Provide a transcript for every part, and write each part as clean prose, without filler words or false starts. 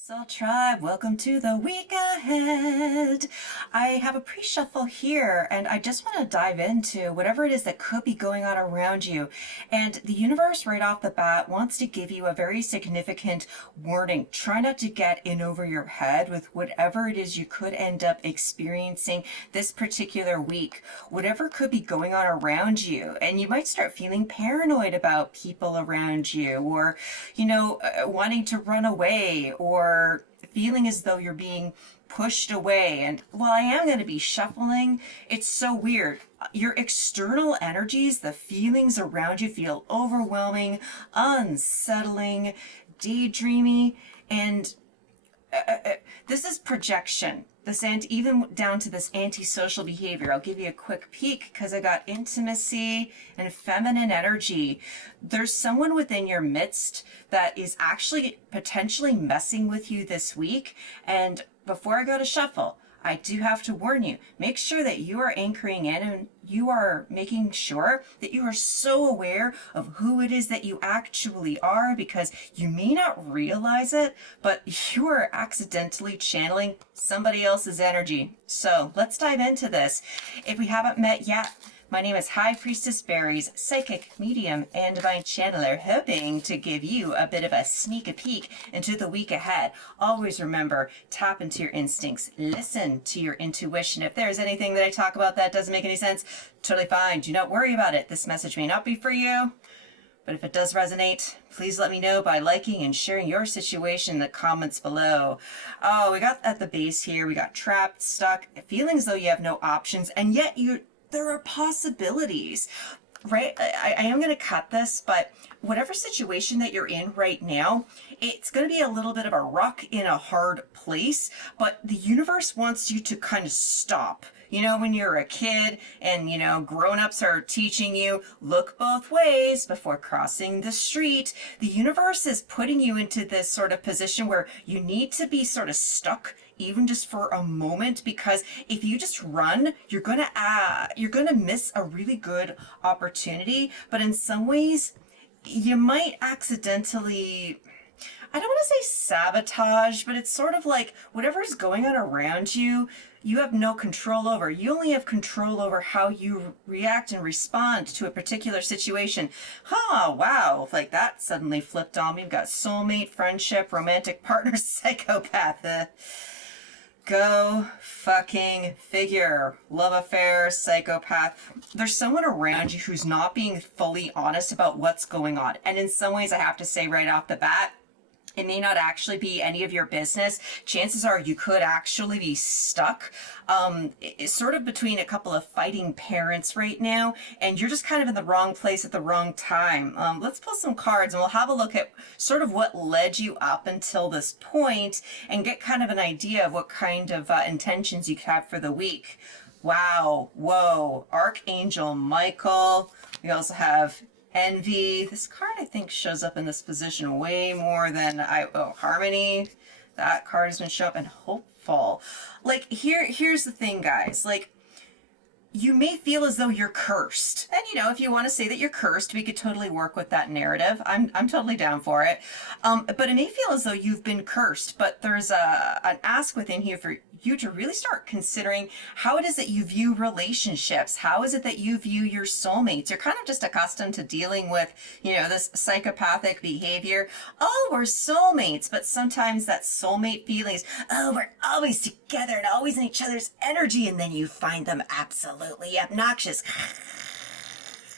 Soul Tribe, welcome to the week ahead. I have a pre-shuffle here and I just want to dive into whatever it is that could be going on around you. And the universe right off the bat wants to give you a very significant warning. Try not to get in over your head with whatever it is you could end up experiencing this particular week. Whatever could be going on around you. And you might start feeling paranoid about people around you, or, wanting to run away, or feeling as though you're being pushed away. And while I am going to be shuffling, it's so weird. Your external energies, the feelings around you feel overwhelming, unsettling, daydreamy, and this is projection. Even down to this antisocial behavior. I'll give you a quick peek because I got intimacy and feminine energy. There's someone within your midst that is actually potentially messing with you this week. And before I go to shuffle, I do have to warn you, make sure that you are anchoring in and you are making sure that you are so aware of who it is that you actually are, because you may not realize it, but you are accidentally channeling somebody else's energy. So let's dive into this. If we haven't met yet, my name is High Priestess Berries, psychic, medium, and divine channeler, hoping to give you a bit of a sneak peek into the week ahead. Always remember, tap into your instincts, listen to your intuition. If there's anything that I talk about that doesn't make any sense, totally fine. Do not worry about it. This message may not be for you, but if it does resonate, please let me know by liking and sharing your situation in the comments below. Oh, we got at the base here, we got trapped, stuck, feeling as though you have no options, and yet there are possibilities, right? I am going to cut this, but whatever situation that you're in right now, it's going to be a little bit of a rock in a hard place, but the universe wants you to kind of stop. You know, when you're a kid and, grown-ups are teaching you, look both ways before crossing the street. The universe is putting you into this sort of position where you need to be sort of stuck even just for a moment, because if you just run, you're gonna miss a really good opportunity. But in some ways, you might accidentally, I don't want to say sabotage, but it's sort of like whatever's going on around you, you have no control over. You only have control over how you react and respond to a particular situation. Wow, like that suddenly flipped on me. We've got soulmate, friendship, romantic partner, psychopath. Go fucking figure. Love affair, psychopath. There's someone around you who's not being fully honest about what's going on. And in some ways, I have to say right off the bat, it may not actually be any of your business. Chances are you could actually be stuck it's sort of between a couple of fighting parents right now, and you're just kind of in the wrong place at the wrong time. Let's pull some cards and we'll have a look at sort of what led you up until this point and get kind of an idea of what kind of intentions you have for the week. Wow, whoa, Archangel Michael. We also have Envy. This card, I think, shows up in this position way more than Harmony. That card has been shown up, and Hopeful. Like, here's the thing, guys. Like, you may feel as though you're cursed. And, if you want to say that you're cursed, we could totally work with that narrative. I'm totally down for it. But it may feel as though you've been cursed, but there's an ask within here for you to really start considering how it is that you view relationships. How is it that you view your soulmates? You're kind of just accustomed to dealing with, this psychopathic behavior. Oh, we're soulmates, but sometimes that soulmate feeling is, oh, we're always together and always in each other's energy, and then you find them absolutely obnoxious.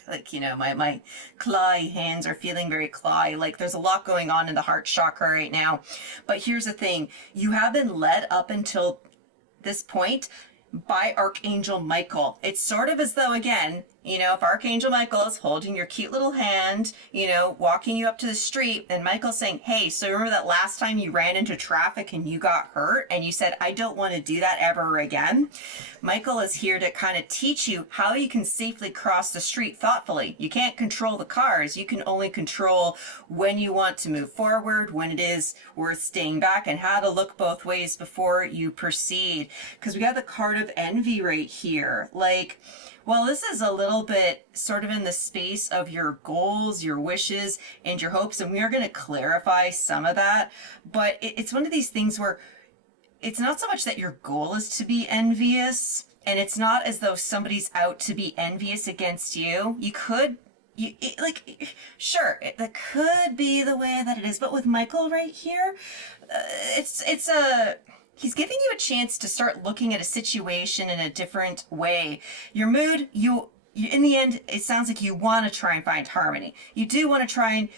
Like, my clawy hands are feeling very clawy. Like, there's a lot going on in the heart chakra right now. But here's the thing. You have been led up until this point by Archangel Michael. It's sort of as though, again, if Archangel Michael is holding your cute little hand, walking you up to the street, and Michael's saying, hey, so remember that last time you ran into traffic and you got hurt and you said, I don't want to do that ever again? Michael is here to kind of teach you how you can safely cross the street thoughtfully. You can't control the cars. You can only control when you want to move forward, when it is worth staying back, and how to look both ways before you proceed. Because we got the card of Envy right here. Like, well, this is a little little bit sort of in the space of your goals, your wishes, and your hopes. And we are going to clarify some of that. But it's one of these things where it's not so much that your goal is to be envious, and it's not as though somebody's out to be envious against you. You could, sure, that could be the way that it is. But with Michael right here, he's giving you a chance to start looking at a situation in a different way. Your mood, you in the end, it sounds like you want to try and find harmony. You do want to try and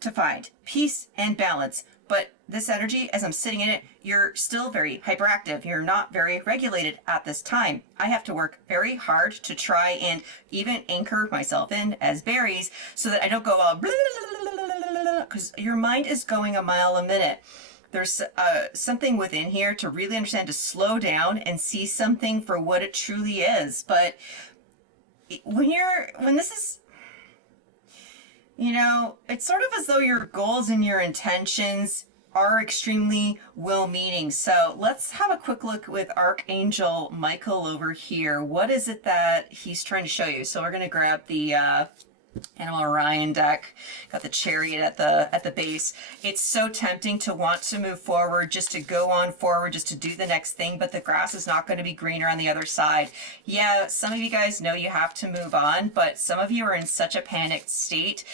to find peace and balance. But this energy, as I'm sitting in it, you're still very hyperactive. You're not very regulated at this time. I have to work very hard to try and even anchor myself in as berries so that I don't go all because your mind is going a mile a minute. There's something within here to really understand, to slow down and see something for what it truly is. But when this is, it's sort of as though your goals and your intentions are extremely well-meaning. So let's have a quick look with Archangel Michael over here. What is it that he's trying to show you? So we're going to grab the Animal Orion deck. Got the Chariot at the base. It's so tempting to want to move forward, just to go on forward, just to do the next thing, but the grass is not going to be greener on the other side. Yeah, some of you guys know you have to move on, but some of you are in such a panicked state,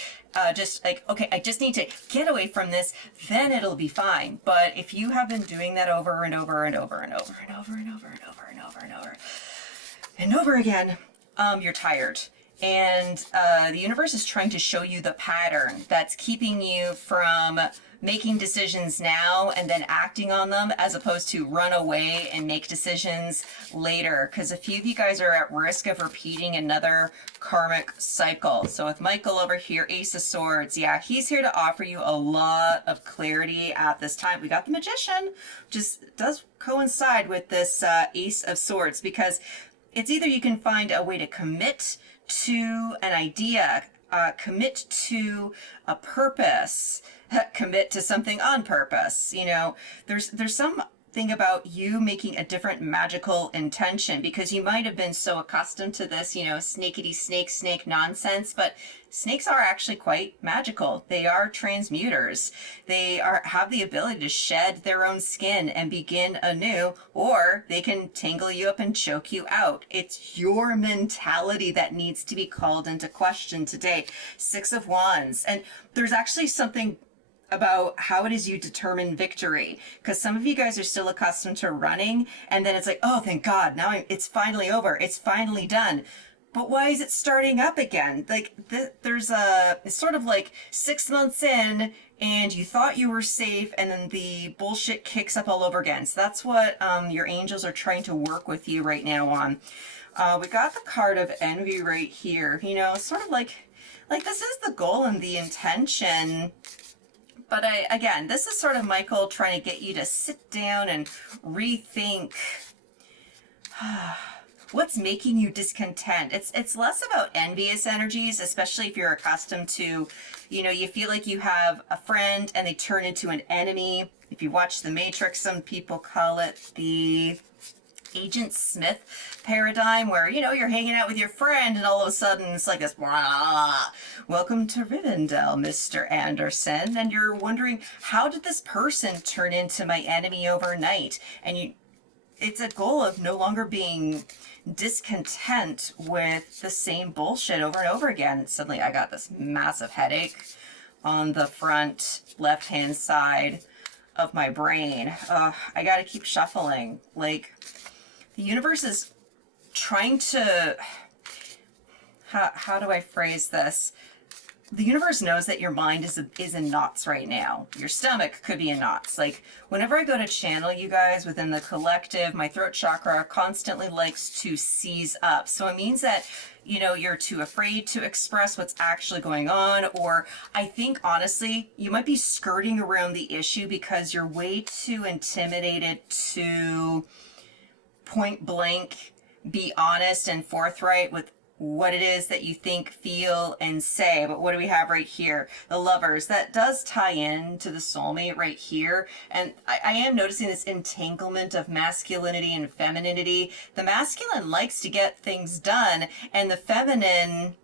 just like, okay, I just need to get away from this, then it'll be fine. But if you have been doing that over and over and over and over and over and over and over and over and over and over again, you're tired. And the universe is trying to show you the pattern that's keeping you from making decisions now and then acting on them, as opposed to run away and make decisions later. Because a few of you guys are at risk of repeating another karmic cycle. So with Michael over here, Ace of Swords, yeah, he's here to offer you a lot of clarity at this time. We got the Magician, just does coincide with this Ace of Swords, because it's either you can find a way to commit to an idea, commit to a purpose, commit to something on purpose. There's something about you making a different magical intention, because you might have been so accustomed to this, snakeity snake nonsense, but snakes are actually quite magical. They are transmuters. They have the ability to shed their own skin and begin anew, or they can tangle you up and choke you out. It's your mentality that needs to be called into question today. Six of Wands. And there's actually something about how it is you determine victory, because some of you guys are still accustomed to running, and then it's like, oh, thank God, now it's finally over, it's finally done. But why is it starting up again? Like, it's sort of like 6 months in, and you thought you were safe, and then the bullshit kicks up all over again. So that's what your angels are trying to work with you right now on. We got the card of envy right here. Sort of like this is the goal and the intention. But again, this is sort of Michael trying to get you to sit down and rethink what's making you discontent. It's less about envious energies, especially if you're accustomed to, you feel like you have a friend and they turn into an enemy. If you watch The Matrix, some people call it the Agent Smith paradigm, where you're hanging out with your friend and all of a sudden it's like this, welcome to Rivendell, Mr. Anderson, and you're wondering, how did this person turn into my enemy overnight? And it's a goal of no longer being discontent with the same bullshit over and over again. Suddenly I got this massive headache on the front left hand side of my brain. I gotta keep shuffling. Like, the universe is trying to, how do I phrase this? The universe knows that your mind is in knots right now. Your stomach could be in knots. Like, whenever I go to channel you guys within the collective, my throat chakra constantly likes to seize up. So it means that, you're too afraid to express what's actually going on, or I think, honestly, you might be skirting around the issue because you're way too intimidated to point blank be honest and forthright with what it is that you think, feel, and say. But what do we have right here? The Lovers. That does tie in to the soulmate right here. And I am noticing this entanglement of masculinity and femininity. The masculine likes to get things done, and the feminine,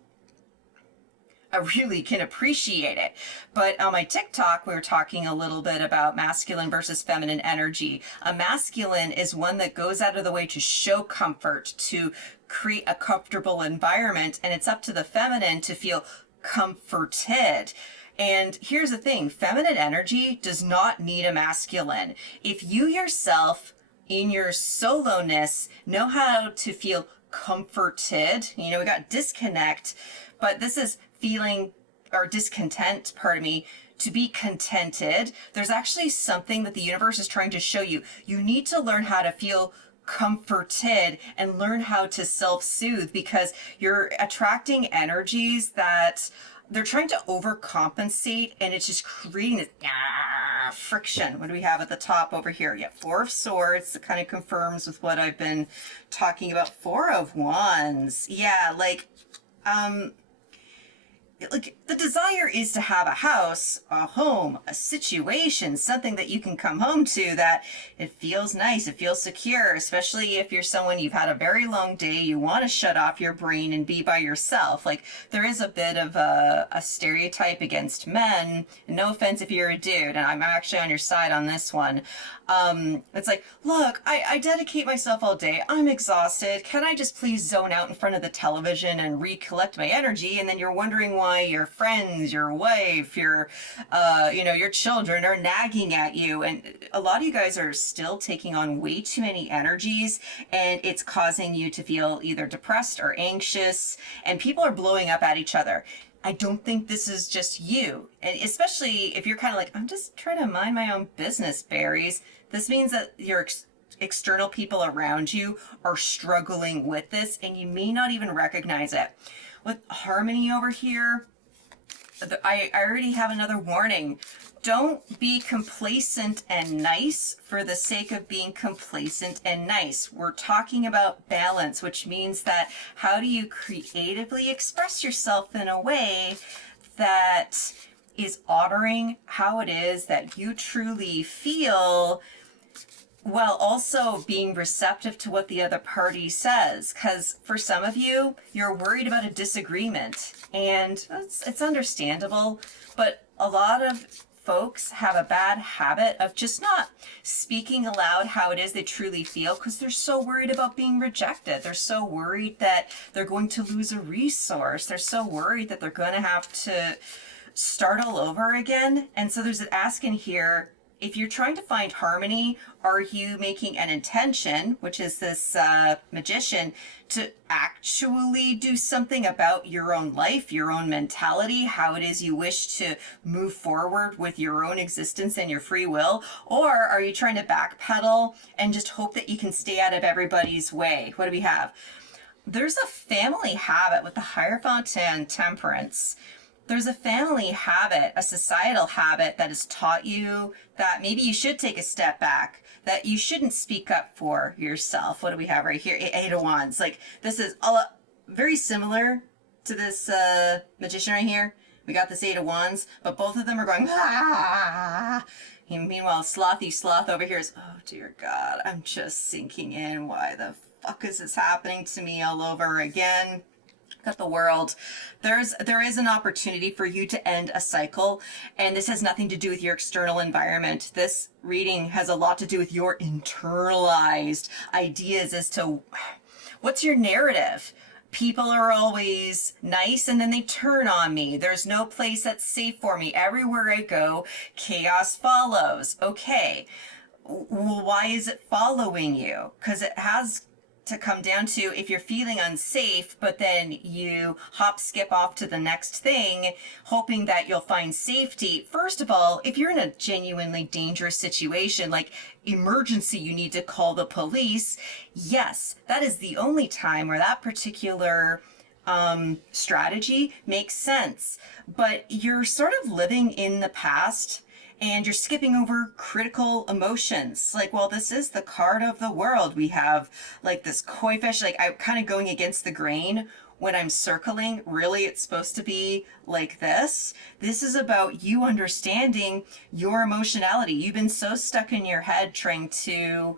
I really can appreciate it. But on my TikTok, we were talking a little bit about masculine versus feminine energy. A masculine is one that goes out of the way to show comfort, to create a comfortable environment, and it's up to the feminine to feel comforted. And here's the thing, feminine energy does not need a masculine. If you yourself, in your soloness, know how to feel comforted, we got disconnect, but this is feeling, or discontent, pardon me, to be contented. There's actually something that the universe is trying to show you. You need to learn how to feel comforted and learn how to self-soothe, because you're attracting energies that they're trying to overcompensate, and it's just creating this friction. What do we have at the top over here? Yeah, Four of Swords. It kind of confirms with what I've been talking about. Four of Wands. Yeah, like the desire is to have a house, a home, a situation, something that you can come home to that it feels nice, it feels secure, especially if you're someone, you've had a very long day, you want to shut off your brain and be by yourself. Like, there is a bit of a stereotype against men, and no offense if you're a dude, and I'm actually on your side on this one. It's like, look, I dedicate myself all day, I'm exhausted, can I just please zone out in front of the television and recollect my energy? And then you're wondering why your friends, your wife, your children are nagging at you. And a lot of you guys are still taking on way too many energies, and it's causing you to feel either depressed or anxious, and people are blowing up at each other. I don't think this is just you. And especially if you're kind of like, I'm just trying to mind my own business, berries. This means that your external people around you are struggling with this, and you may not even recognize it. With harmony over here, I already have another warning. Don't be complacent and nice for the sake of being complacent and nice. We're talking about balance, which means that how do you creatively express yourself in a way that is honoring how it is that you truly feel, while also being receptive to what the other party says. Because for some of you, you're worried about a disagreement, and it's understandable, but a lot of folks have a bad habit of just not speaking aloud how it is they truly feel, because they're so worried about being rejected. They're so worried that they're going to lose a resource. They're so worried that they're going to have to start all over again. And so there's an ask in here, if you're trying to find harmony, are you making an intention, which is this magician, to actually do something about your own life, your own mentality, how it is you wish to move forward with your own existence and your free will? Or are you trying to backpedal and just hope that you can stay out of everybody's way? What do we have? There's a family habit with the Hierophant and Temperance. There's a family habit, a societal habit that has taught you that maybe you should take a step back, that you shouldn't speak up for yourself. What do we have right here? Eight of Wands. Like, this is very similar to this magician right here. We got this Eight of Wands, but both of them are going, ah. And meanwhile, Slothy Sloth over here is, oh dear God, I'm just sinking in. Why the fuck is this happening to me all over again? Got the World. There is an opportunity for you to end a cycle, and this has nothing to do with your external environment. This reading has a lot to do with your internalized ideas as to what's your narrative. People are always nice and then they turn on me. There's no place that's safe for me. Everywhere I go, chaos follows. Okay, well, why is it following you? Because it has to come down to, if you're feeling unsafe, but then you hop skip off to the next thing, hoping that you'll find safety. First of all, if you're in a genuinely dangerous situation, like emergency, you need to call the police. Yes, that is the only time where that particular strategy makes sense. But you're sort of living in the past, and you're skipping over critical emotions. Like, well, this is the card of the World. We have like this koi fish, like I'm kind of going against the grain. when I'm circling, really it's supposed to be like this. This is about you understanding your emotionality. You've been so stuck in your head trying to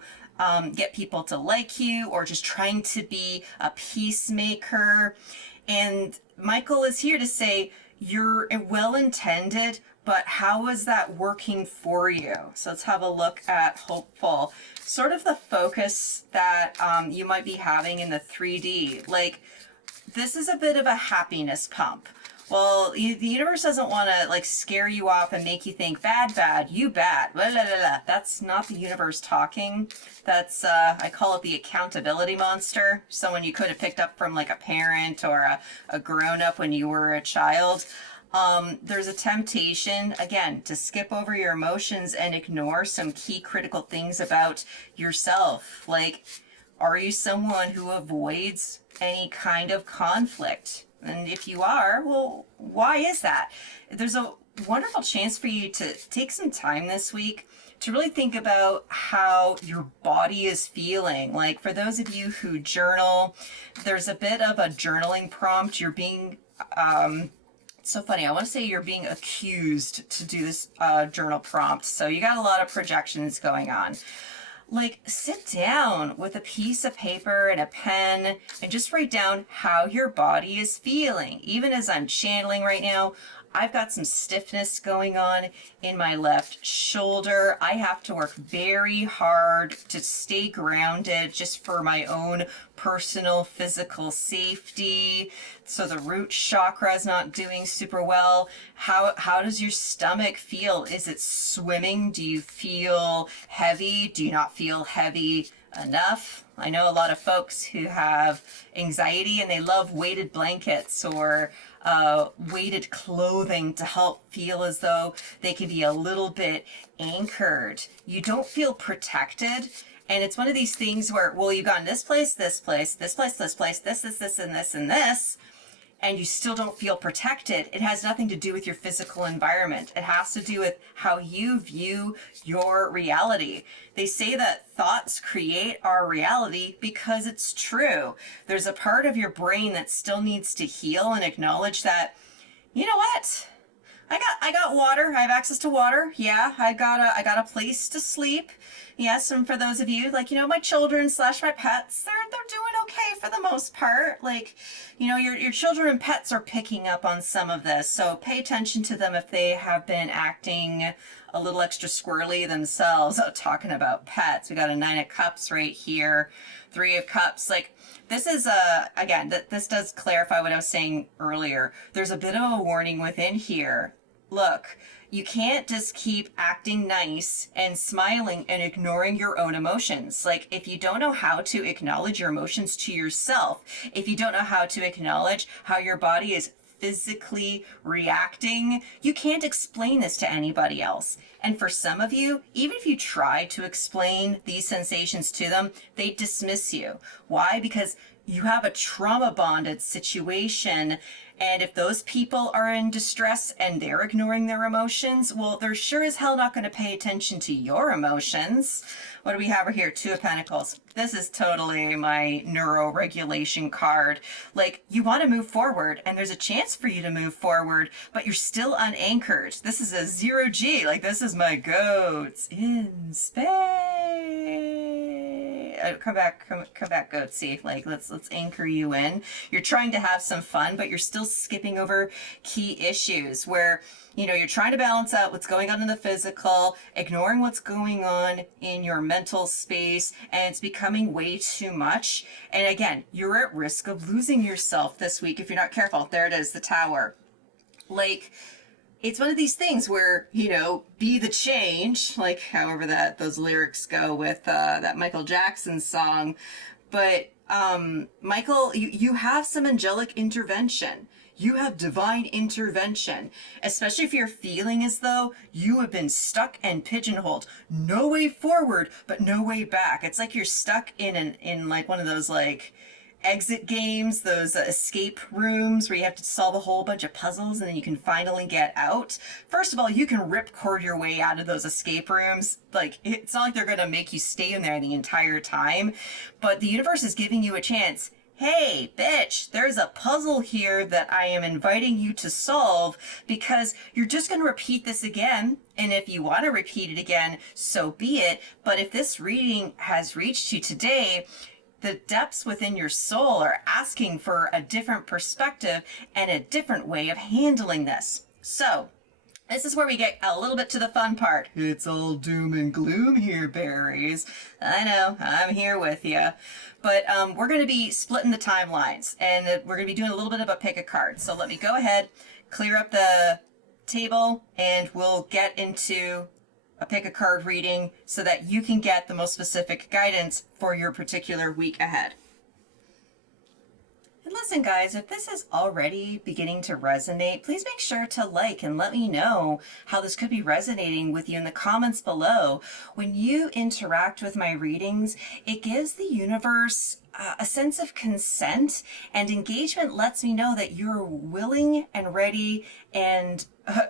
get people to like you, or just trying to be a peacemaker. And Michael is here to say, you're well intended, but how is that working for you? So let's have a look at hopeful. Sort of the focus that you might be having in the 3D. Like, this is a bit of a happiness pump. Well, the universe doesn't want to like scare you off and make you think bad, you bad. Blah, blah, blah, blah. That's not the universe talking. That's, I call it the accountability monster. Someone you could have picked up from like a parent or a grown-up when you were a child. There's a temptation, again, to skip over your emotions and ignore some key critical things about yourself. Like, are you someone who avoids any kind of conflict? And if you are, well, why is that? There's a wonderful chance for you to take some time this week to really think about how your body is feeling. Like, for those of you who journal, there's a bit of a journaling prompt. You're being, it's so funny, I want to say you're being accused to do this journal prompt. So you got a lot of projections going on. Like, sit down with a piece of paper and a pen and just write down how your body is feeling. Even as I'm channeling right now, I've got some stiffness going on in my left shoulder. I have to work very hard to stay grounded just for my own personal physical safety. So the root chakra is not doing super well. How does your stomach feel? Is it swimming? Do you feel heavy? Do you not feel heavy enough? I know a lot of folks who have anxiety and they love weighted blankets or weighted clothing to help feel as though they can be a little bit anchored. You don't feel protected. And it's one of these things where, well, you've gone this place, this place, this place, this place, this, and this, and this, and you still don't feel protected. It has nothing to do with your physical environment. It has to do with how you view your reality. They say that thoughts create our reality because it's true. There's a part of your brain that still needs to heal and acknowledge that, you know what? I got water. I have access to water. Yeah, I got a place to sleep. Yes, and for those of you, like, you know, my children / my pets, they're doing okay for the most part. Like, you know, your children and pets are picking up on some of this. So pay attention to them if they have been acting a little extra squirrely themselves. Talking about pets, we got a 9 of Cups right here, 3 of Cups. Like, this is again, this does clarify what I was saying earlier. There's a bit of a warning within here. Look, you can't just keep acting nice and smiling and ignoring your own emotions. Like, if you don't know how to acknowledge your emotions to yourself, if you don't know how to acknowledge how your body is physically reacting, you can't explain this to anybody else. And for some of you, even if you try to explain these sensations to them, they dismiss you. Why? Because you have a trauma bonded situation. And if those people are in distress and they're ignoring their emotions, well, they're sure as hell not going to pay attention to your emotions. What do we have here? 2 of Pentacles. This is totally my neuroregulation card. Like, you want to move forward, and there's a chance for you to move forward, but you're still unanchored. This is a 0G. Like, this is my goats in space. Come back, goat. See, like, let's anchor you in. You're trying to have some fun, but you're still skipping over key issues where, you know, you're trying to balance out what's going on in the physical, ignoring what's going on in your mental space, and it's becoming way too much. And again, you're at risk of losing yourself this week if you're not careful. There it is, the Tower. Like, it's one of these things where, you know, be the change, like however those lyrics go with that Michael Jackson song. But Michael, you have some angelic intervention. You have divine intervention, especially if you're feeling as though you have been stuck and pigeonholed. No way forward, but no way back. It's like you're stuck in like one of those like exit games, those escape rooms where you have to solve a whole bunch of puzzles and then you can finally get out. First of all, you can ripcord your way out of those escape rooms. Like, it's not like they're going to make you stay in there the entire time, but the universe is giving you a chance. hey, bitch, there's a puzzle here that I am inviting you to solve, because you're just going to repeat this again. And if you want to repeat it again, so be it. But if this reading has reached you today, the depths within your soul are asking for a different perspective and a different way of handling this. So this is where we get a little bit to the fun part. It's all doom and gloom here, berries. I know, I'm here with you. But we're going to be splitting the timelines, and we're going to be doing a little bit of a pick a card. So let me go ahead, clear up the table, and we'll get into a pick a card reading so that you can get the most specific guidance for your particular week ahead. And listen, guys, if this is already beginning to resonate, please make sure to like and let me know how this could be resonating with you in the comments below. When you interact with my readings, it gives the universe a sense of consent, and engagement lets me know that you're willing and ready and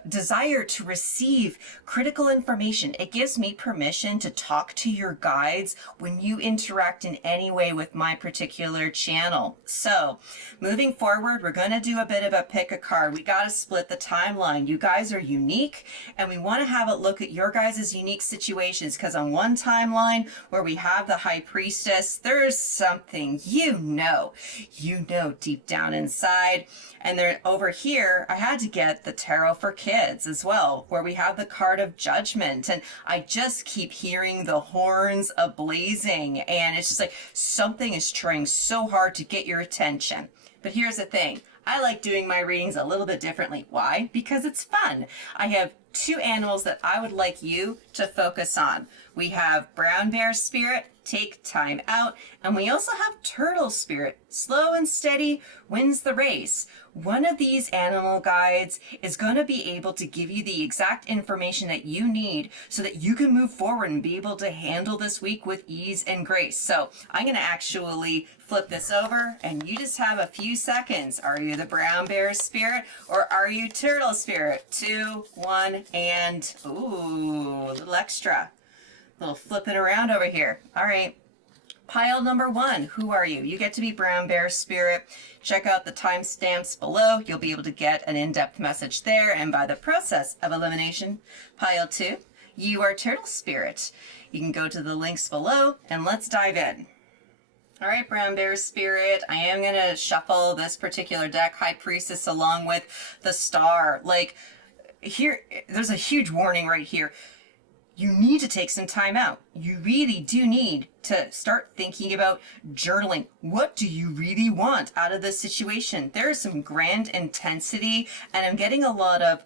desire to receive critical information. It gives me permission to talk to your guides when you interact in any way with my particular channel. So moving forward, we're going to do a bit of a pick a card. We got to split the timeline. You guys are unique, and we want to have a look at your guys' unique situations, because on one timeline where we have the High Priestess, there's something you know deep down inside. And then over here, I had to get the Tarot for Kids as well, where we have the card of Judgment. And I just keep hearing the horns a-blazing. And it's just like something is trying so hard to get your attention. But here's the thing. I like doing my readings a little bit differently. Why? Because it's fun. I have two animals that I would like you to focus on. We have Brown Bear Spirit, take time out, and we also have Turtle Spirit, slow and steady wins the race. One of these animal guides is going to be able to give you the exact information that you need so that you can move forward and be able to handle this week with ease and grace. So I'm going to actually flip this over, and you just have a few seconds. Are you the Brown Bear Spirit or are you Turtle Spirit? 2, 1, and ooh, a little extra. A little flipping around over here. All right. Pile number 1, who are you? You get to be Brown Bear Spirit. Check out the timestamps below. You'll be able to get an in-depth message there. And by the process of elimination, pile 2, you are Turtle Spirit. You can go to the links below, and let's dive in. All right, Brown Bear Spirit, I am going to shuffle this particular deck, High Priestess, along with the Star. Like, here, there's a huge warning right here. You need to take some time out. You really do need to start thinking about journaling. What do you really want out of this situation? There is some grand intensity, and I'm getting a lot of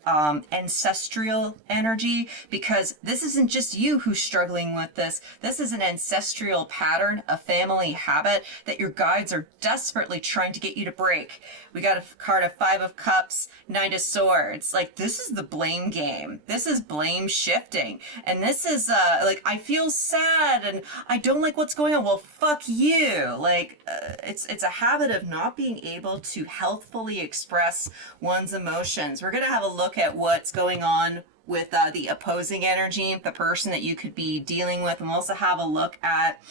ancestral energy, because this isn't just you who's struggling with this. This is an ancestral pattern, a family habit that your guides are desperately trying to get you to break. We got a card of 5 of Cups, Knight of Swords. Like, this is the blame game. This is blame shifting. And this is like, I feel sad and I don't like what's going on. Well, fuck you. Like, it's a habit of not being able to healthfully express one's emotions. We're going to have a look at what's going on with the opposing energy, the person that you could be dealing with, and we'll also have a look at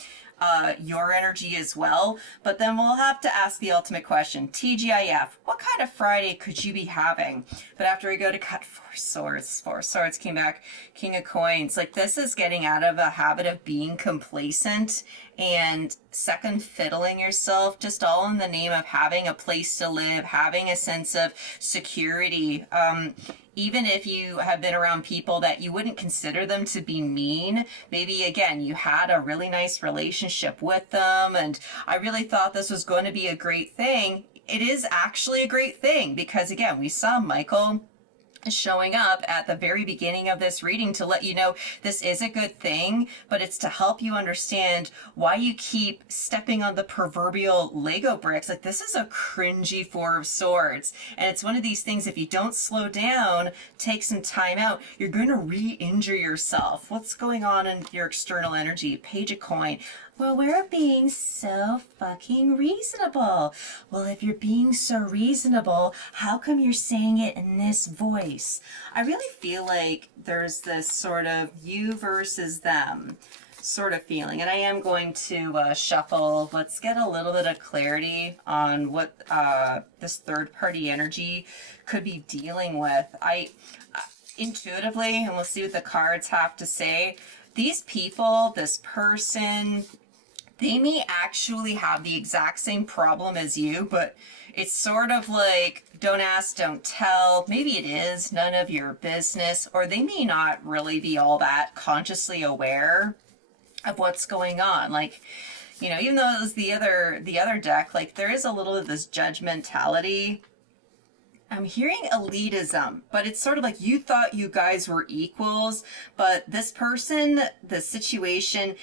your energy as well. But then we'll have to ask the ultimate question, TGIF, what kind of Friday could you be having? But after we go to cut 4 swords came back, King of Coins. Like, this is getting out of a habit of being complacent and second fiddling yourself, just all in the name of having a place to live, having a sense of security. Even if you have been around people that you wouldn't consider them to be mean, maybe again, you had a really nice relationship with them, and I really thought this was going to be a great thing. It is actually a great thing, because again, we saw Michael showing up at the very beginning of this reading to let you know this is a good thing, but it's to help you understand why you keep stepping on the proverbial Lego bricks. Like, this is a cringy 4 of Swords, and it's one of these things, if you don't slow down, take some time out, you're going to re-injure yourself. What's going on in your external energy? Page of Coin. Well, we're being so fucking reasonable. Well, if you're being so reasonable, how come you're saying it in this voice? I really feel like there's this sort of you versus them. sort of feeling. And I am going to shuffle. Let's get a little bit of clarity on what this third party energy could be dealing with. Intuitively, and we'll see what the cards have to say, these people, this person, they may actually have the exact same problem as you, but it's sort of like, don't ask, don't tell. Maybe it is none of your business, or they may not really be all that consciously aware of what's going on. Like, you know, even though it was the other deck, like there is a little of this judgmentality. I'm hearing elitism, but it's sort of like you thought you guys were equals, but this person, the situation,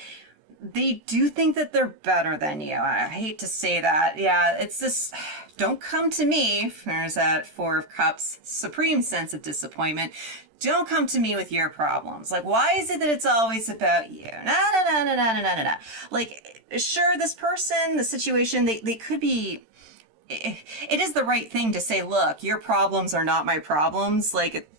they do think that they're better than you. I hate to say that. Yeah, it's this, don't come to me. There's that Four of Cups, supreme sense of disappointment. Don't come to me with your problems. Like, why is it that it's always about you? No. Like, sure, this person, the situation, they could be, it is the right thing to say, look, your problems are not my problems. Like,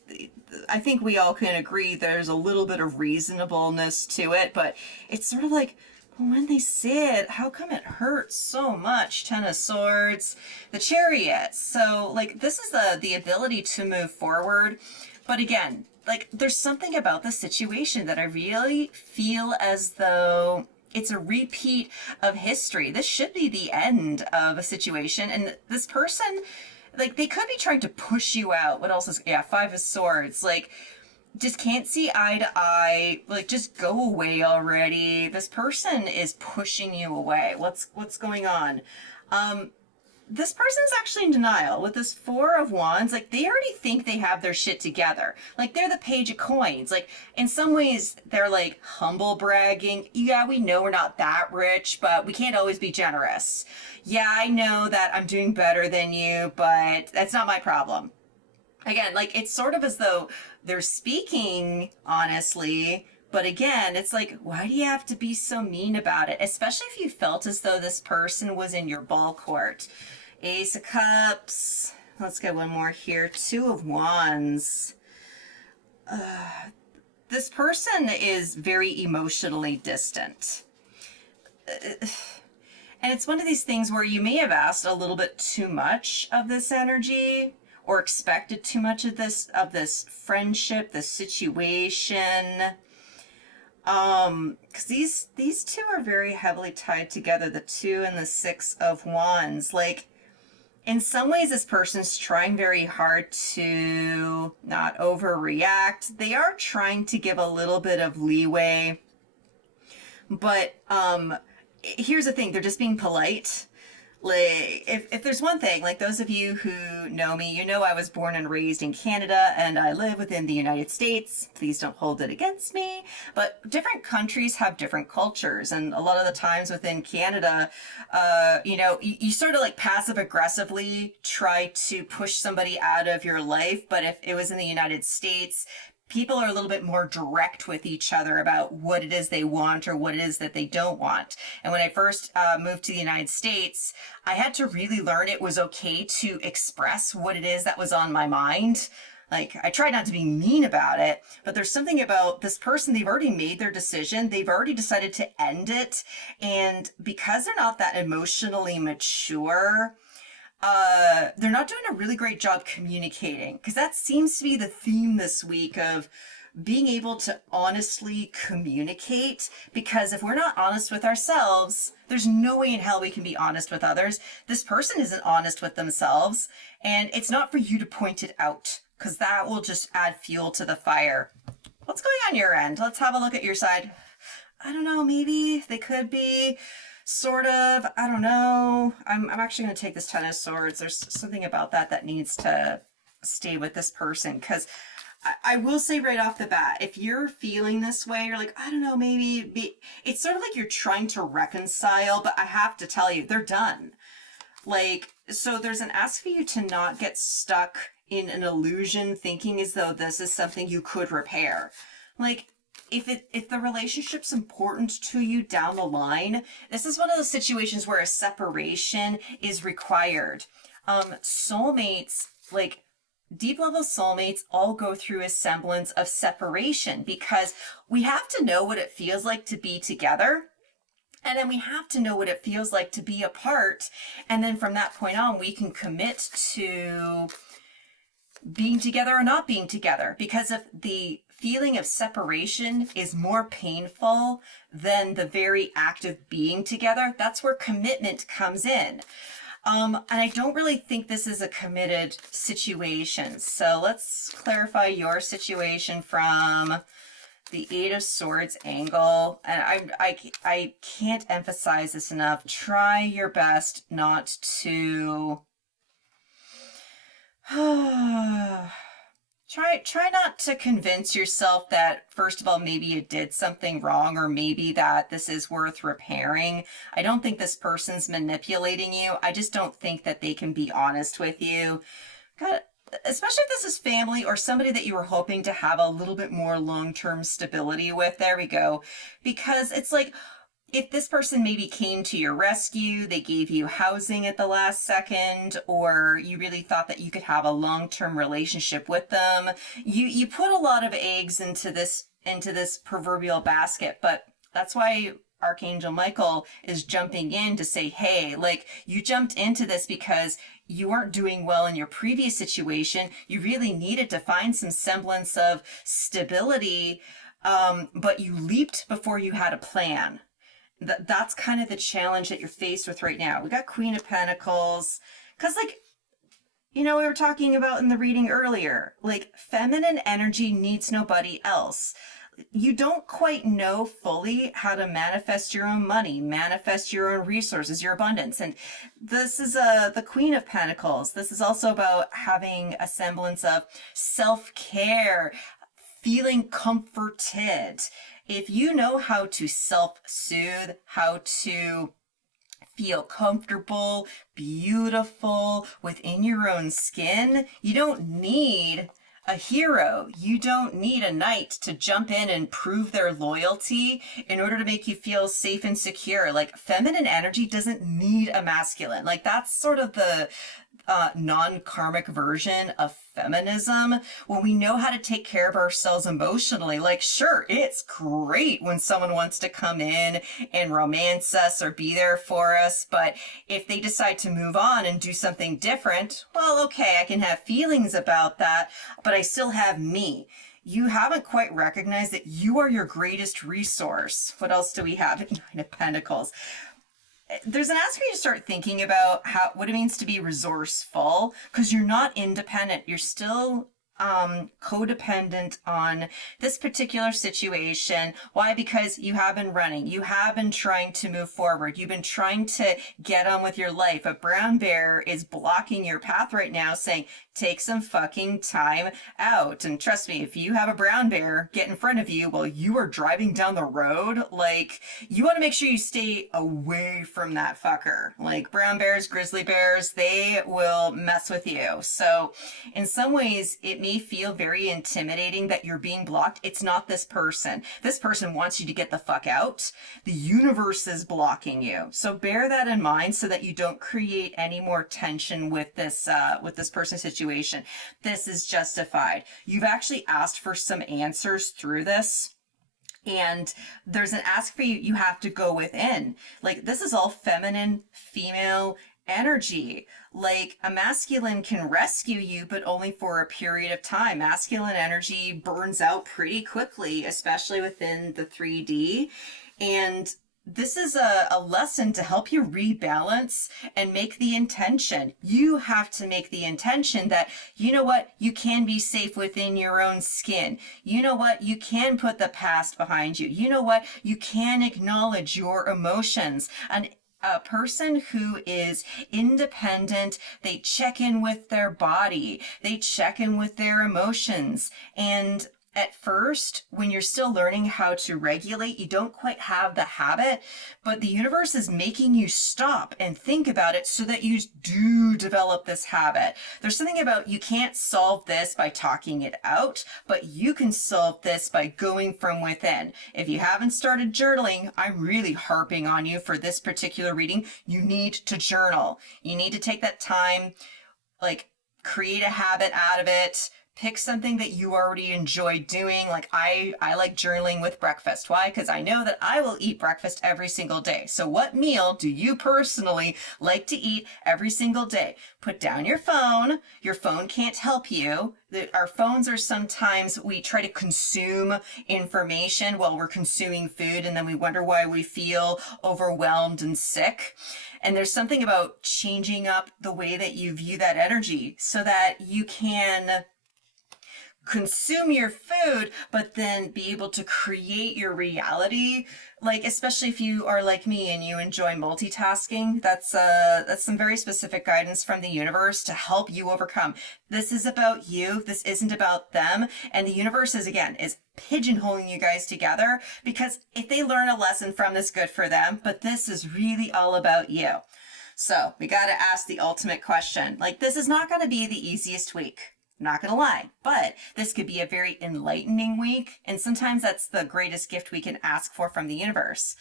I think we all can agree there's a little bit of reasonableness to it, but it's sort of like, when they say it, how come it hurts so much? Ten of Swords, the Chariot. So, like, this is the ability to move forward. But again, like, there's something about the situation that I really feel as though it's a repeat of history. This should be the end of a situation. And this person, like, they could be trying to push you out. What else is, yeah, Five of Swords. Like, just can't see eye to eye. Like, just go away already. This person is pushing you away. What's going on? This person's actually in denial with this Four of Wands. Like, they already think they have their shit together. Like, they're the Page of Coins. Like, in some ways, they're like humble bragging. Yeah, we know we're not that rich, but we can't always be generous. Yeah, I know that I'm doing better than you, but that's not my problem. Again, like, it's sort of as though they're speaking honestly, but again, it's like, why do you have to be so mean about it? Especially if you felt as though this person was in your ball court. Ace of Cups. Let's get one more here. Two of Wands. This person is very emotionally distant. And it's one of these things where you may have asked a little bit too much of this energy, or expected too much of this friendship, this situation. Because these two are very heavily tied together, the Two and the Six of Wands. Like, in some ways, this person's trying very hard to not overreact. They are trying to give a little bit of leeway. But here's the thing, they're just being polite. Like, if there's one thing, like those of you who know me, you know I was born and raised in Canada and I live within the United States. Please don't hold it against me. But different countries have different cultures. And a lot of the times within Canada, you know, you sort of like passive aggressively try to push somebody out of your life. But if it was in the United States, people are a little bit more direct with each other about what it is they want or what it is that they don't want. And when I first moved to the United States, I had to really learn it was okay to express what it is that was on my mind. Like, I tried not to be mean about it, but there's something about this person, they've already made their decision. They've already decided to end it. And because they're not that emotionally mature, they're not doing a really great job communicating, because that seems to be the theme this week of being able to honestly communicate. Because if we're not honest with ourselves, there's no way in hell we can be honest with others. This person isn't honest with themselves, and it's not for you to point it out, because that will just add fuel to the fire. What's going on your end? Let's have a look at your side. I don't know, maybe they could be sort of, I don't know. I'm actually going to take this Ten of Swords. There's something about that needs to stay with this person, because I will say right off the bat, if you're feeling this way, you're like, I don't know, maybe it's sort of like you're trying to reconcile, but I have to tell you, they're done. Like, so there's an ask for you to not get stuck in an illusion thinking as though this is something you could repair. Like, if the relationship's important to you down the line, this is one of those situations where a separation is required. Soulmates, like, deep level soulmates all go through a semblance of separation because we have to know what it feels like to be together. And then we have to know what it feels like to be apart. And then from that point on, we can commit to being together or not being together. Because if the feeling of separation is more painful than the very act of being together, that's where commitment comes in. And I don't really think this is a committed situation. So let's clarify your situation from the Eight of Swords angle. And I can't emphasize this enough. Try your best not to try not to convince yourself that, first of all, maybe you did something wrong, or maybe that this is worth repairing. I don't think this person's manipulating you. I just don't think that they can be honest with you. Especially if this is family or somebody that you were hoping to have a little bit more long-term stability with. There we go. Because it's like, if this person maybe came to your rescue, they gave you housing at the last second, or you really thought that you could have a long-term relationship with them, you put a lot of eggs into this proverbial basket. But that's why Archangel Michael is jumping in to say, hey, like, you jumped into this because you weren't doing well in your previous situation. You really needed to find some semblance of stability, but you leaped before you had a plan. That's kind of the challenge that you're faced with right now. We got Queen of Pentacles, because, like, you know, we were talking about in the reading earlier, like, feminine energy needs nobody else. You don't quite know fully how to manifest your own money, manifest your own resources, your abundance. And this is the Queen of Pentacles. This is also about having a semblance of self-care, feeling comforted. If you know how to self-soothe, how to feel comfortable, beautiful within your own skin, you don't need a hero. You don't need a knight to jump in and prove their loyalty in order to make you feel safe and secure. Like, feminine energy doesn't need a masculine. Like, that's sort of the non-karmic version of feminism, when we know how to take care of ourselves emotionally. Like, sure, it's great when someone wants to come in and romance us or be there for us, but if they decide to move on and do something different, well, okay, I can have feelings about that, but I still have me. You haven't quite recognized that you are your greatest resource. What else do we have? Nine of Pentacles. There's an ask for you to start thinking about what it means to be resourceful, because you're not independent. You're still codependent on this particular situation. Why? Because you have been running. You have been trying to move forward. You've been trying to get on with your life. A brown bear is blocking your path right now, saying, take some fucking time out. And trust me, if you have a brown bear get in front of you while you are driving down the road, like, you want to make sure you stay away from that fucker. Like, brown bears, grizzly bears, they will mess with you. So in some ways, it may feel very intimidating that you're being blocked. It's not this person. This person wants you to get the fuck out. The universe is blocking you. So bear that in mind so that you don't create any more tension with this person's situation. This is justified. You've actually asked for some answers through this, and there's an ask for you. You have to go within. Like, this is all feminine, female energy. Like, a masculine can rescue you, but only for a period of time. Masculine energy burns out pretty quickly, especially within the 3D. And this is a lesson to help you rebalance and make the intention. You have to make the intention that, you know what, you can be safe within your own skin. You know what, you can put the past behind you. You know what, you can acknowledge your emotions. And a person who is independent, they check in with their body, they check in with their emotions. And at first, when you're still learning how to regulate, you don't quite have the habit, but the universe is making you stop and think about it so that you do develop this habit. There's something about, you can't solve this by talking it out, but you can solve this by going from within. If you haven't started journaling, I'm really harping on you for this particular reading. You need to journal. You need to take that time, like, create a habit out of it. Pick something that you already enjoy doing. Like I like journaling with breakfast. Why? Because I know that I will eat breakfast every single day. So what meal do you personally like to eat every single day? Put down your phone. Your phone can't help you. Our phones are sometimes, we try to consume information while we're consuming food, and then we wonder why we feel overwhelmed and sick. And there's something about changing up the way that you view that energy so that you can consume your food, but then be able to create your reality. Like, especially if you are like me and you enjoy multitasking, that's some very specific guidance from the universe to help you overcome. This is about you. This isn't about them. And the universe is pigeonholing you guys together, because if they learn a lesson from this, good for them. But this is really all about you. So we got to ask the ultimate question. Like, this is not going to be the easiest week. Not gonna lie, but this could be a very enlightening week, and sometimes that's the greatest gift we can ask for from the universe.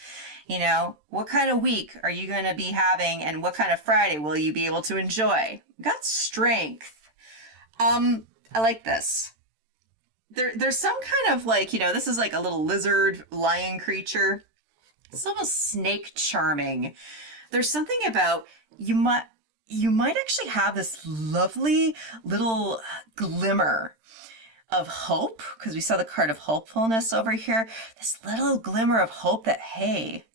You know, what kind of week are you gonna be having, and what kind of Friday will you be able to enjoy? Got strength. I like this. There's some kind of like, this is like a little lizard lion creature. It's almost snake charming. There's something about you might actually have this lovely little glimmer of hope, because we saw the card of hopefulness over here. This little glimmer of hope that, hey,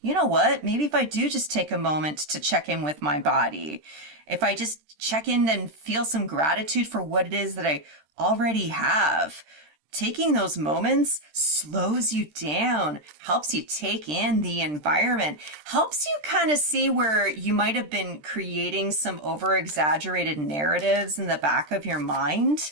you know what? Maybe if I do just take a moment to check in with my body, if I just check in and feel some gratitude for what it is that I already have, taking those moments slows you down, helps you take in the environment, helps you kind of see where you might have been creating some over-exaggerated narratives in the back of your mind.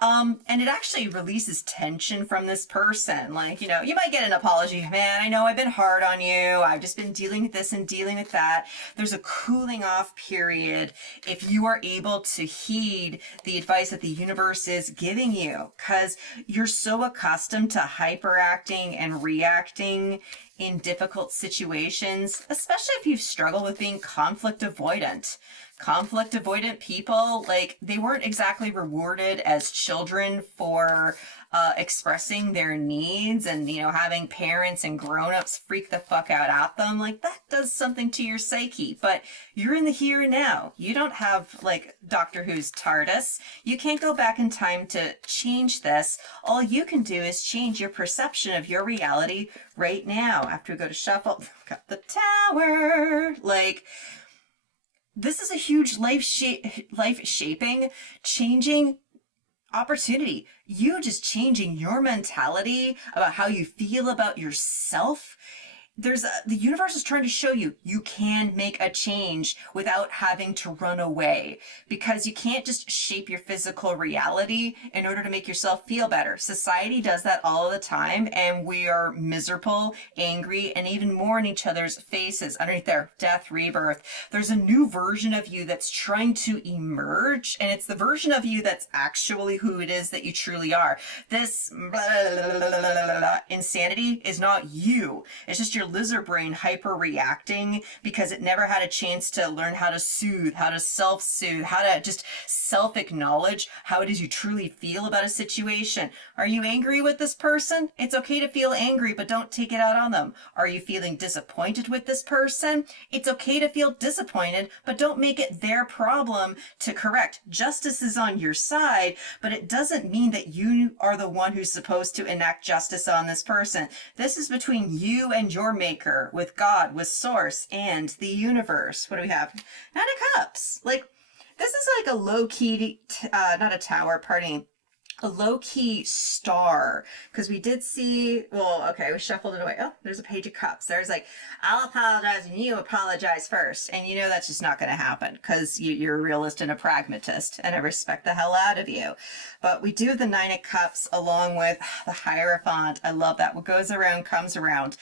And it actually releases tension from this person. Like, you might get an apology. Man, I know I've been hard on you. I've just been dealing with this and dealing with that. There's a cooling off period if you are able to heed the advice that the universe is giving you, because you're so accustomed to hyperacting and reacting in difficult situations, especially if you've struggled with being conflict avoidant. Conflict avoidant people, like, they weren't exactly rewarded as children for expressing their needs and, having parents and grown-ups freak the fuck out at them. Like, that does something to your psyche. But you're in the here and now. You don't have, like, Doctor Who's TARDIS. You can't go back in time to change this. All you can do is change your perception of your reality right now. After we go to shuffle, got the Tower. Like, this is a huge life-shaping, changing opportunity. You just changing your mentality about how you feel about yourself. The universe is trying to show you can make a change without having to run away, because you can't just shape your physical reality in order to make yourself feel better. Society does that all the time, and we are miserable, angry, and even more in each other's faces underneath their death, rebirth. There's a new version of you that's trying to emerge, and it's the version of you that's actually who it is that you truly are. This insanity is not you. It's just your lizard brain hyper reacting because it never had a chance to learn how to soothe, how to self-soothe, how to just self-acknowledge how it is you truly feel about a situation. Are you angry with this person? It's okay to feel angry, but don't take it out on them. Are you feeling disappointed with this person? It's okay to feel disappointed, but don't make it their problem to correct. Justice is on your side, but it doesn't mean that you are the one who's supposed to enact justice on this person. This is between you and your maker, with God, with source, and the universe. What do we have? Nine of Cups. Like, this is like a low-key, not a tower, pardon me, a low-key star, because we did see, well, okay, we shuffled it away. Oh, there's a Page of Cups. There's like, I'll apologize and you apologize first. And that's just not going to happen, because you're a realist and a pragmatist, and I respect the hell out of you. But we do have the Nine of Cups along with the Hierophant. I love that. What goes around comes around.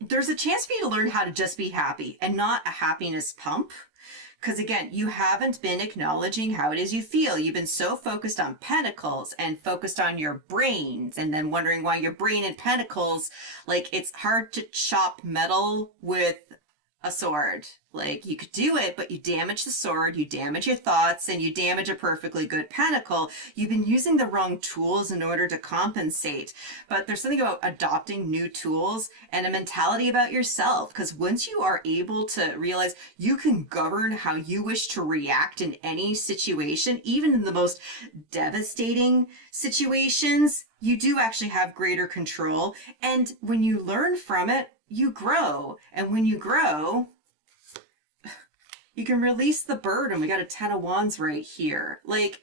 There's a chance for you to learn how to just be happy and not a happiness pump. Because again, you haven't been acknowledging how it is you feel. You've been so focused on pentacles and focused on your brains, and then wondering why your brain and pentacles, like, it's hard to chop metal with a sword. Like, you could do it, but you damage the sword, you damage your thoughts, and you damage a perfectly good pentacle. You've been using the wrong tools in order to compensate. But there's something about adopting new tools and a mentality about yourself, because once you are able to realize you can govern how you wish to react in any situation, even in the most devastating situations, you do actually have greater control. And when you learn from it, you grow. And when you grow, you can release the burden. We got a 10 of Wands right here. Like,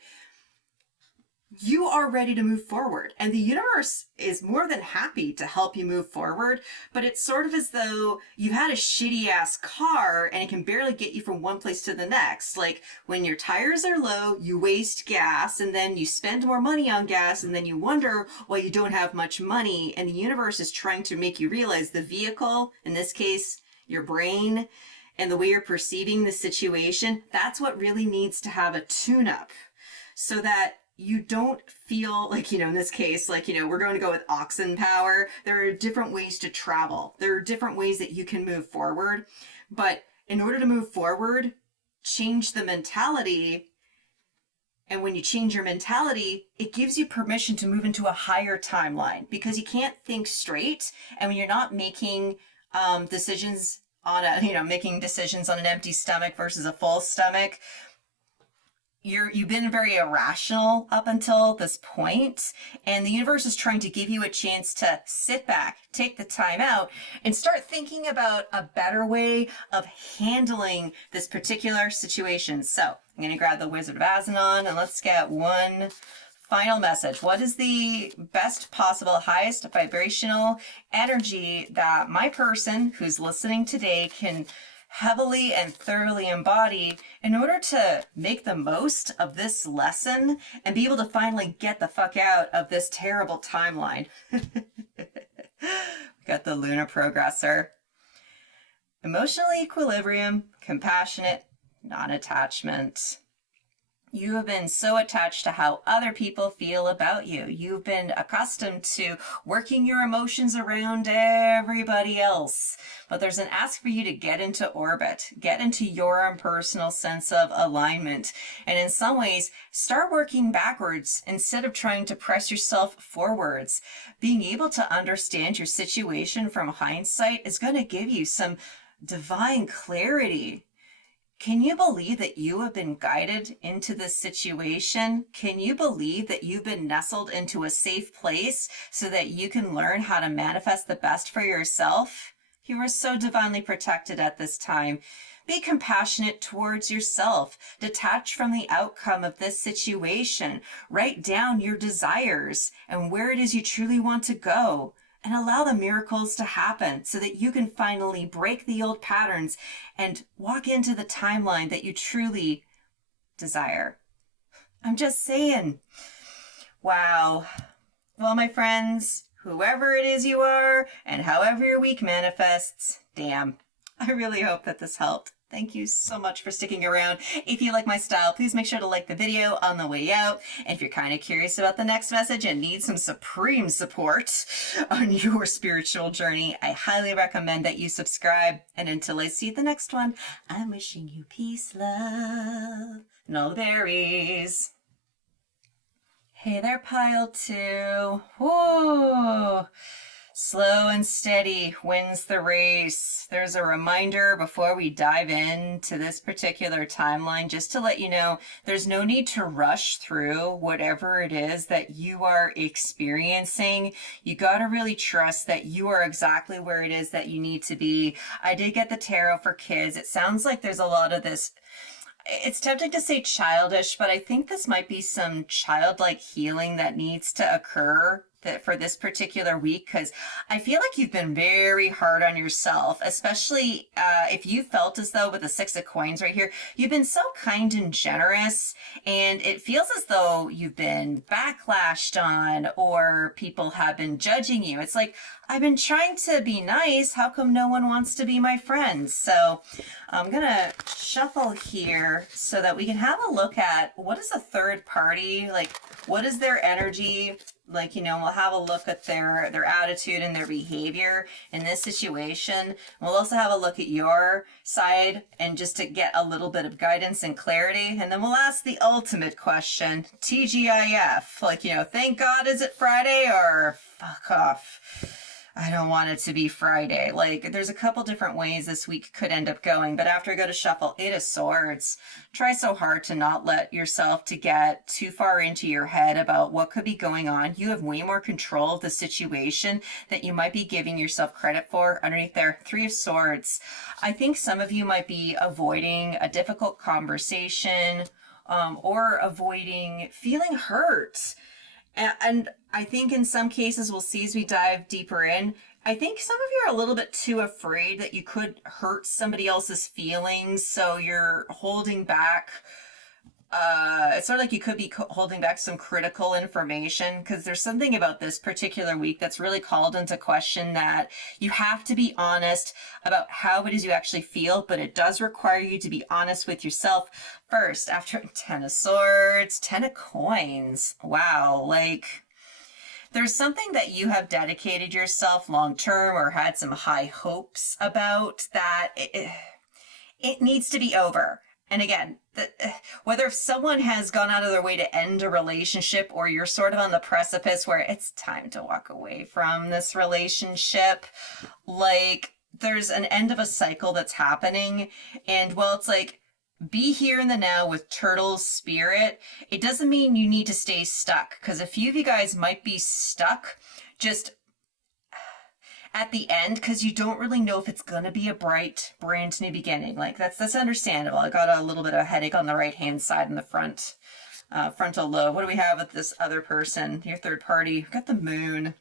you are ready to move forward, and the universe is more than happy to help you move forward. But it's sort of as though you had a shitty ass car and it can barely get you from one place to the next. Like, when your tires are low, you waste gas, and then you spend more money on gas, and then you wonder why you don't have much money. And the universe is trying to make you realize the vehicle, in this case your brain, and the way you're perceiving the situation, that's what really needs to have a tune-up, so that you don't feel like, in this case, like, we're going to go with oxen power. There are different ways to travel. There are different ways that you can move forward. But in order to move forward, change the mentality. And when you change your mentality, it gives you permission to move into a higher timeline, because you can't think straight. And when you're not making decisions on making decisions on an empty stomach versus a full stomach, you've been very irrational up until this point, and the universe is trying to give you a chance to sit back, take the time out, and start thinking about a better way of handling this particular situation. So I'm going to grab the Wizard of Azenon, and let's get one final message. What is the best possible, highest vibrational energy that my person who's listening today can heavily and thoroughly embody in order to make the most of this lesson and be able to finally get the fuck out of this terrible timeline? We got the lunar progressor. Emotional equilibrium, compassionate, non-attachment. You have been so attached to how other people feel about you. You've been accustomed to working your emotions around everybody else. But there's an ask for you to get into orbit, get into your own personal sense of alignment. And in some ways, start working backwards instead of trying to press yourself forwards. Being able to understand your situation from hindsight is going to give you some divine clarity. Can you believe that you have been guided into this situation? Can you believe that you've been nestled into a safe place so that you can learn how to manifest the best for yourself? You are so divinely protected at this time. Be compassionate towards yourself. Detach from the outcome of this situation. Write down your desires and where it is you truly want to go. And allow the miracles to happen so that you can finally break the old patterns and walk into the timeline that you truly desire. I'm just saying. Wow. Well, my friends, whoever it is you are and however your week manifests, damn, I really hope that this helped. Thank you so much for sticking around. If you like my style, please make sure to like the video on the way out. And if you're kind of curious about the next message and need some supreme support on your spiritual journey, I highly recommend that you subscribe. And until I see the next one, I'm wishing you peace, love, and all the berries. Hey there, pile two. Whoa. Slow and steady wins the race. There's a reminder before we dive into this particular timeline, just to let you know, there's no need to rush through whatever it is that you are experiencing. You got to really trust that you are exactly where it is that you need to be. I did get the tarot for kids. It sounds like there's a lot of this. It's tempting to say childish, but I think this might be some childlike healing that needs to occur for this particular week, because I feel like you've been very hard on yourself, especially if you felt as though with the Six of Coins right here, you've been so kind and generous, and it feels as though you've been backlashed on or people have been judging you. It's like, I've been trying to be nice. How come no one wants to be my friend? So I'm going to shuffle here so that we can have a look at what is a third party, like what is their energy Like, you know, we'll have a look at their attitude and their behavior in this situation. We'll also have a look at your side and just to get a little bit of guidance and clarity. And then we'll ask the ultimate question, TGIF, like, you know, thank God is it Friday, or fuck off, I don't want it to be Friday. Like, there's a couple different ways this week could end up going, but after I go to shuffle, Eight of Swords, try so hard to not let yourself to get too far into your head about what could be going on. You have way more control of the situation that you might be giving yourself credit for. Underneath there, Three of Swords. I think some of you might be avoiding a difficult conversation, or avoiding feeling hurt. And I think in some cases, we'll see as we dive deeper in, I think some of you are a little bit too afraid that you could hurt somebody else's feelings. So you're holding back. It's sort of like you could be holding back some critical information, because there's something about this particular week that's really called into question that you have to be honest about how it is you actually feel, but it does require you to be honest with yourself first. After Ten of Swords, Ten of Coins. Wow, like there's something that you have dedicated yourself long term or had some high hopes about that it needs to be over. And again, whether someone has gone out of their way to end a relationship, or you're sort of on the precipice where it's time to walk away from this relationship, like there's an end of a cycle that's happening. And well, it's like, be here in the now with turtle spirit. It doesn't mean you need to stay stuck, because a few of you guys might be stuck just at the end because you don't really know if it's gonna be a bright, brand new beginning. Like that's understandable. I got a little bit of a headache on the right hand side in the front frontal lobe. What do we have with this other person, your third party? We've got the moon.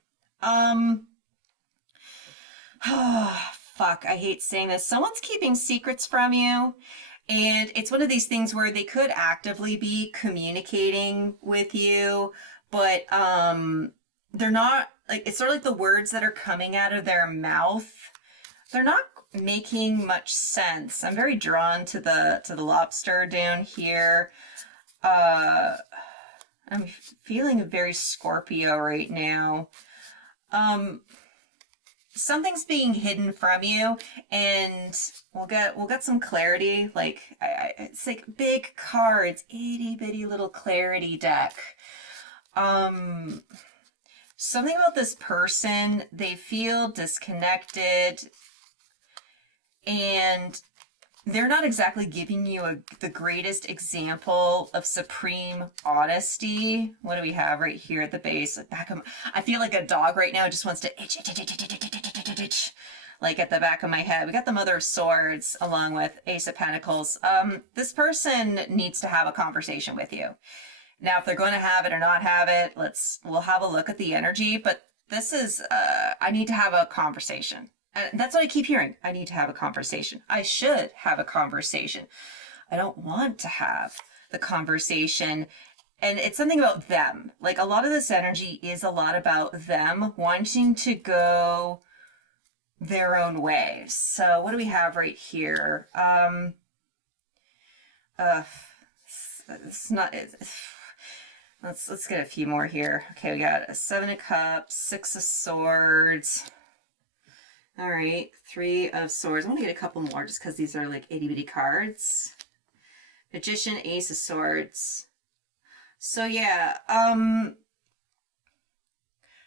Fuck, I hate saying this. Someone's keeping secrets from you. And it's one of these things where they could actively be communicating with you, but they're not, like, it's sort of like the words that are coming out of their mouth, they're not making much sense. I'm very drawn to the lobster down here. I'm feeling very Scorpio right now. Something's being hidden from you, and we'll get some clarity. Like it's like big cards, itty bitty little clarity deck. Something about this person, they feel disconnected, and they're not exactly giving you the greatest example of supreme honesty. What do we have right here at the base? Back of, I feel like a dog right now just wants to itch, like at the back of my head. We got the Mother of Swords along with Ace of Pentacles. This person needs to have a conversation with you. Now, if they're going to have it or not have it, we'll have a look at the energy. But this is, I need to have a conversation. And that's what I keep hearing. I need to have a conversation. I should have a conversation. I don't want to have the conversation. And it's something about them. Like a lot of this energy is a lot about them wanting to go their own way. So what do we have right here? It's not... Let's get a few more here. Okay, we got a Seven of Cups, Six of Swords. All right, Three of Swords. I want to get a couple more just because these are like itty bitty cards. Magician, Ace of Swords. So yeah,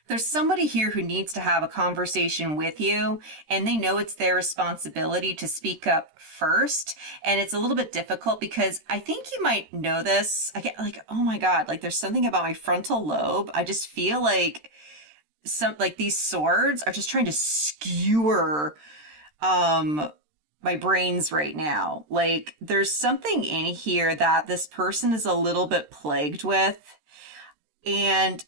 there's somebody here who needs to have a conversation with you, and they know it's their responsibility to speak up first. And it's a little bit difficult because I think you might know this. I get like, oh my God, like there's something about my frontal lobe. I just feel like these swords are just trying to skewer my brains right now. Like there's something in here that this person is a little bit plagued with, and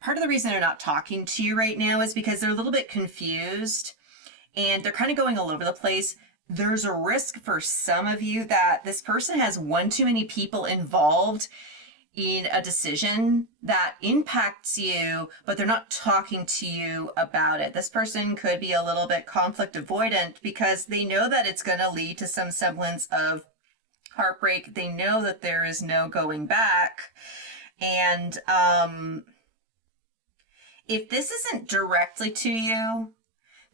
part of the reason they're not talking to you right now is because they're a little bit confused and they're kind of going all over the place. There's a risk for some of you that this person has one too many people involved in a decision that impacts you, but they're not talking to you about it. This person could be a little bit conflict avoidant because they know that it's going to lead to some semblance of heartbreak. They know that there is no going back. And if this isn't directly to you,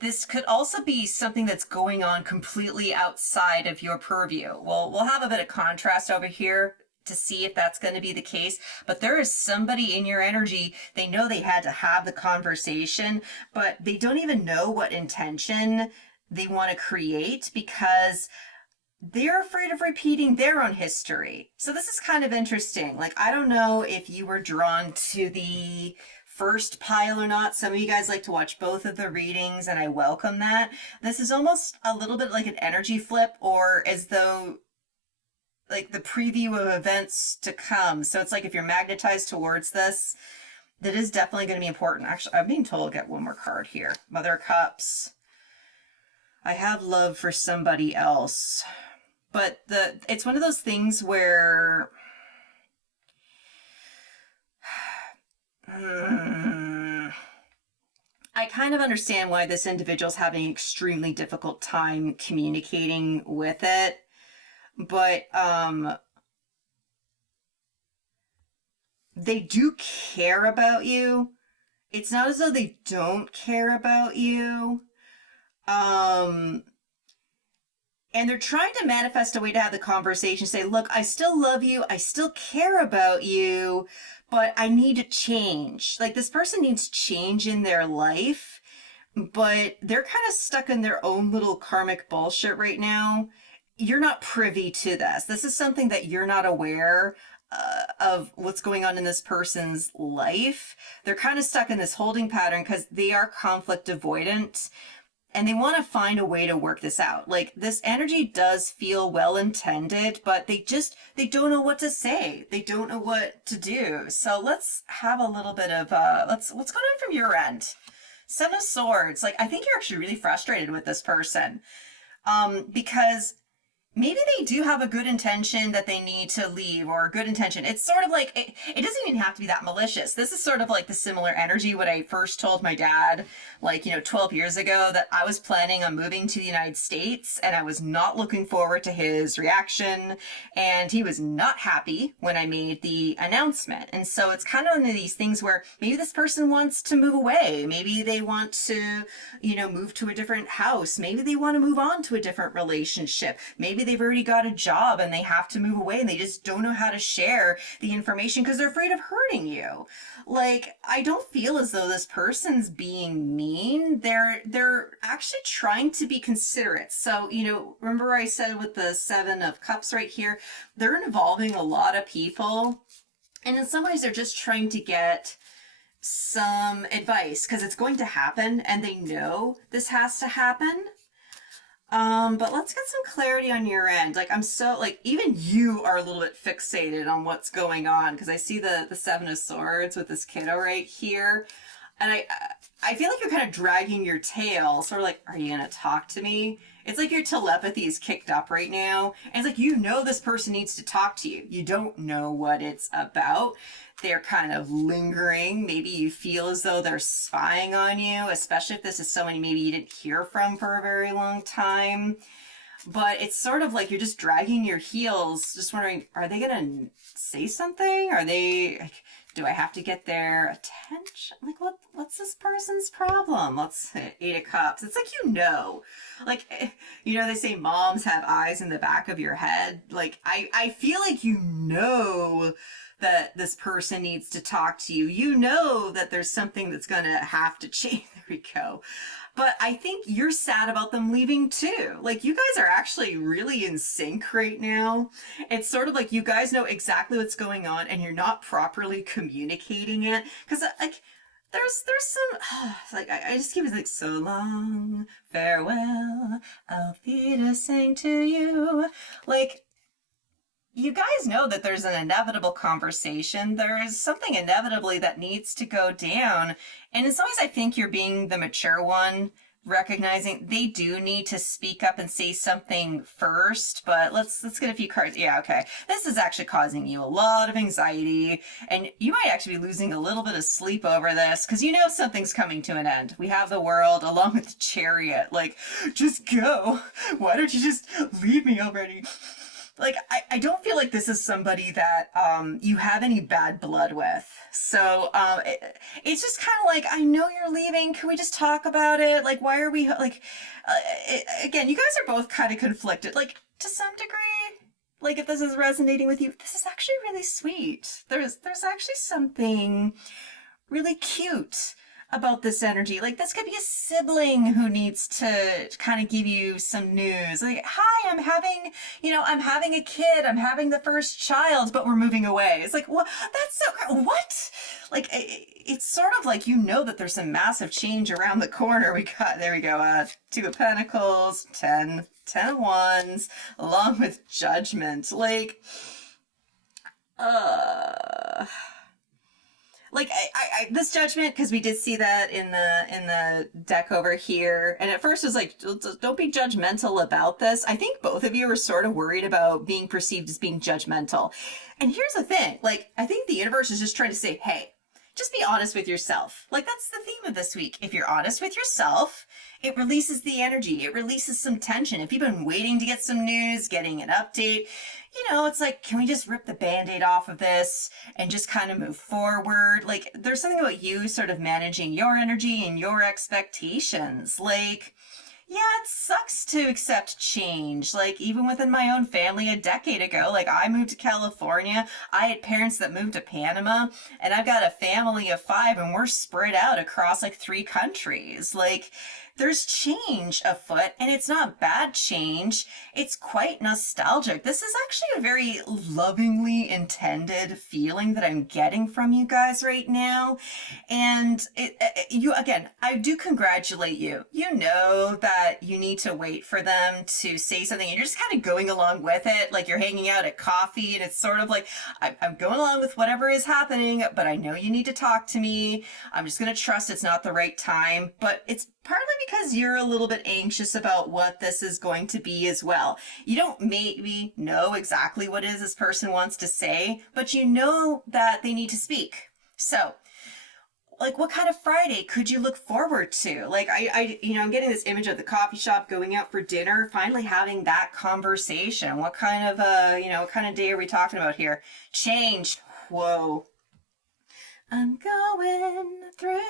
this could also be something that's going on completely outside of your purview. Well, we'll have a bit of contrast over here to see if that's going to be the case. But there is somebody in your energy, they know they had to have the conversation, but they don't even know what intention they want to create because they're afraid of repeating their own history. So this is kind of interesting. Like, I don't know if you were drawn to the first pile or not. Some of you guys like to watch both of the readings, and I welcome that. This is almost a little bit like an energy flip, or as though like the preview of events to come. So it's like if you're magnetized towards this, that is definitely going to be important. Actually, I'm being told to get one more card here. Mother of Cups. I have love for somebody else. But it's one of those things where I kind of understand why this individual's having an extremely difficult time communicating with it. But they do care about you. It's not as though they don't care about you. And they're trying to manifest a way to have the conversation, say, look, I still love you, I still care about you, but I need to change. Like, this person needs change in their life, but they're kind of stuck in their own little karmic bullshit right now. You're not privy to this. This is something that you're not aware of what's going on in this person's life. They're kind of stuck in this holding pattern because they are conflict avoidant. And they want to find a way to work this out. Like, this energy does feel well-intended, but they don't know what to say. They don't know what to do. So let's have a little bit of, what's going on from your end? Seven of Swords. Like, I think you're actually really frustrated with this person. Because maybe they do have a good intention that they need to leave, or a good intention. It's sort of like, it doesn't even have to be that malicious. This is sort of like the similar energy when I first told my dad, like, 12 years ago, that I was planning on moving to the United States, and I was not looking forward to his reaction, and he was not happy when I made the announcement. And so it's kind of one of these things where maybe this person wants to move away. Maybe they want to, move to a different house. Maybe they want to move on to a different relationship. Maybe they've already got a job and they have to move away and they just don't know how to share the information because they're afraid of hurting you. Like, I don't feel as though this person's being mean. They're actually trying to be considerate. So, remember I said with the Seven of Cups right here, they're involving a lot of people. And in some ways, they're just trying to get some advice because it's going to happen and they know this has to happen. But let's get some clarity on your end. Like, I'm so, like, even you are a little bit fixated on what's going on because I see the Seven of Swords with this kiddo right here. And I feel like you're kind of dragging your tail, sort of like, are you going to talk to me? It's like your telepathy is kicked up right now. And it's like, this person needs to talk to you. You don't know what it's about. They're kind of lingering. Maybe you feel as though they're spying on you, especially if this is someone maybe you didn't hear from for a very long time. But it's sort of like you're just dragging your heels, just wondering, are they going to say something? Are they, like, do I have to get their attention? Like, what's this person's problem? Let's Eight of Cups. It's like, like, they say moms have eyes in the back of your head. Like, I feel like that this person needs to talk to you. That there's something that's going to have to change. There we go. But I think you're sad about them leaving too. Like, you guys are actually really in sync right now. It's sort of like you guys know exactly what's going on and you're not properly communicating it. Because, like, there's some, like, I just keep it like, so long, farewell, Auf Wiedersehen to you. Like, you guys know that there's an inevitable conversation. There is something inevitably that needs to go down. And in some ways, I think you're being the mature one, recognizing they do need to speak up and say something first. But let's get a few cards. Yeah, okay. This is actually causing you a lot of anxiety. And you might actually be losing a little bit of sleep over this because something's coming to an end. We have the World along with the Chariot. Like, just go. Why don't you just leave me already? like I don't feel like this is somebody that you have any bad blood with. So it's just kind of like, I know you're leaving. Can we just talk about it? Like, why are we like again, you guys are both kind of conflicted, like to some degree. Like, if this is resonating with you, this is actually really sweet. There's actually something really cute about this energy. Like, this could be a sibling who needs to kind of give you some news. Like, hi, I'm having a kid. I'm having the first child, but we're moving away. It's like, what? That's so, what? Like, it's sort of like, that there's some massive change around the corner. There we go, Two of Pentacles, 10 of Wands, along with Judgment. Like, this Judgment, because we did see that in the deck over here, and at first it was like, don't be judgmental about this. I think both of you are sort of worried about being perceived as being judgmental. And here's the thing, like, I think the universe is just trying to say, hey, just be honest with yourself. Like, that's the theme of this week. If you're honest with yourself, it releases the energy. It releases some tension. If you've been waiting to get some news, getting an update, it's like, can we just rip the Band-Aid off of this and just kind of move forward? Like, there's something about you sort of managing your energy and your expectations. Like, yeah, it sucks to accept change. Like, even within my own family a decade ago, like, I moved to California. I had parents that moved to Panama, and I've got a family of 5, and we're spread out across like 3 countries. Like, there's change afoot, and it's not bad change. It's quite nostalgic. This is actually a very lovingly intended feeling that I'm getting from you guys right now. And again, I do congratulate you. You know that you need to wait for them to say something, and you're just kind of going along with it. Like, you're hanging out at coffee, and it's sort of like, I'm going along with whatever is happening, but I know you need to talk to me. I'm just going to trust it's not the right time. But it's partly because you're a little bit anxious about what this is going to be as well. You don't maybe know exactly what it is this person wants to say, but you know that they need to speak. So, like, what kind of Friday could you look forward to? Like, I'm getting this image of the coffee shop, going out for dinner, finally having that conversation. What kind of, what kind of day are we talking about here? Change. Whoa. I'm going through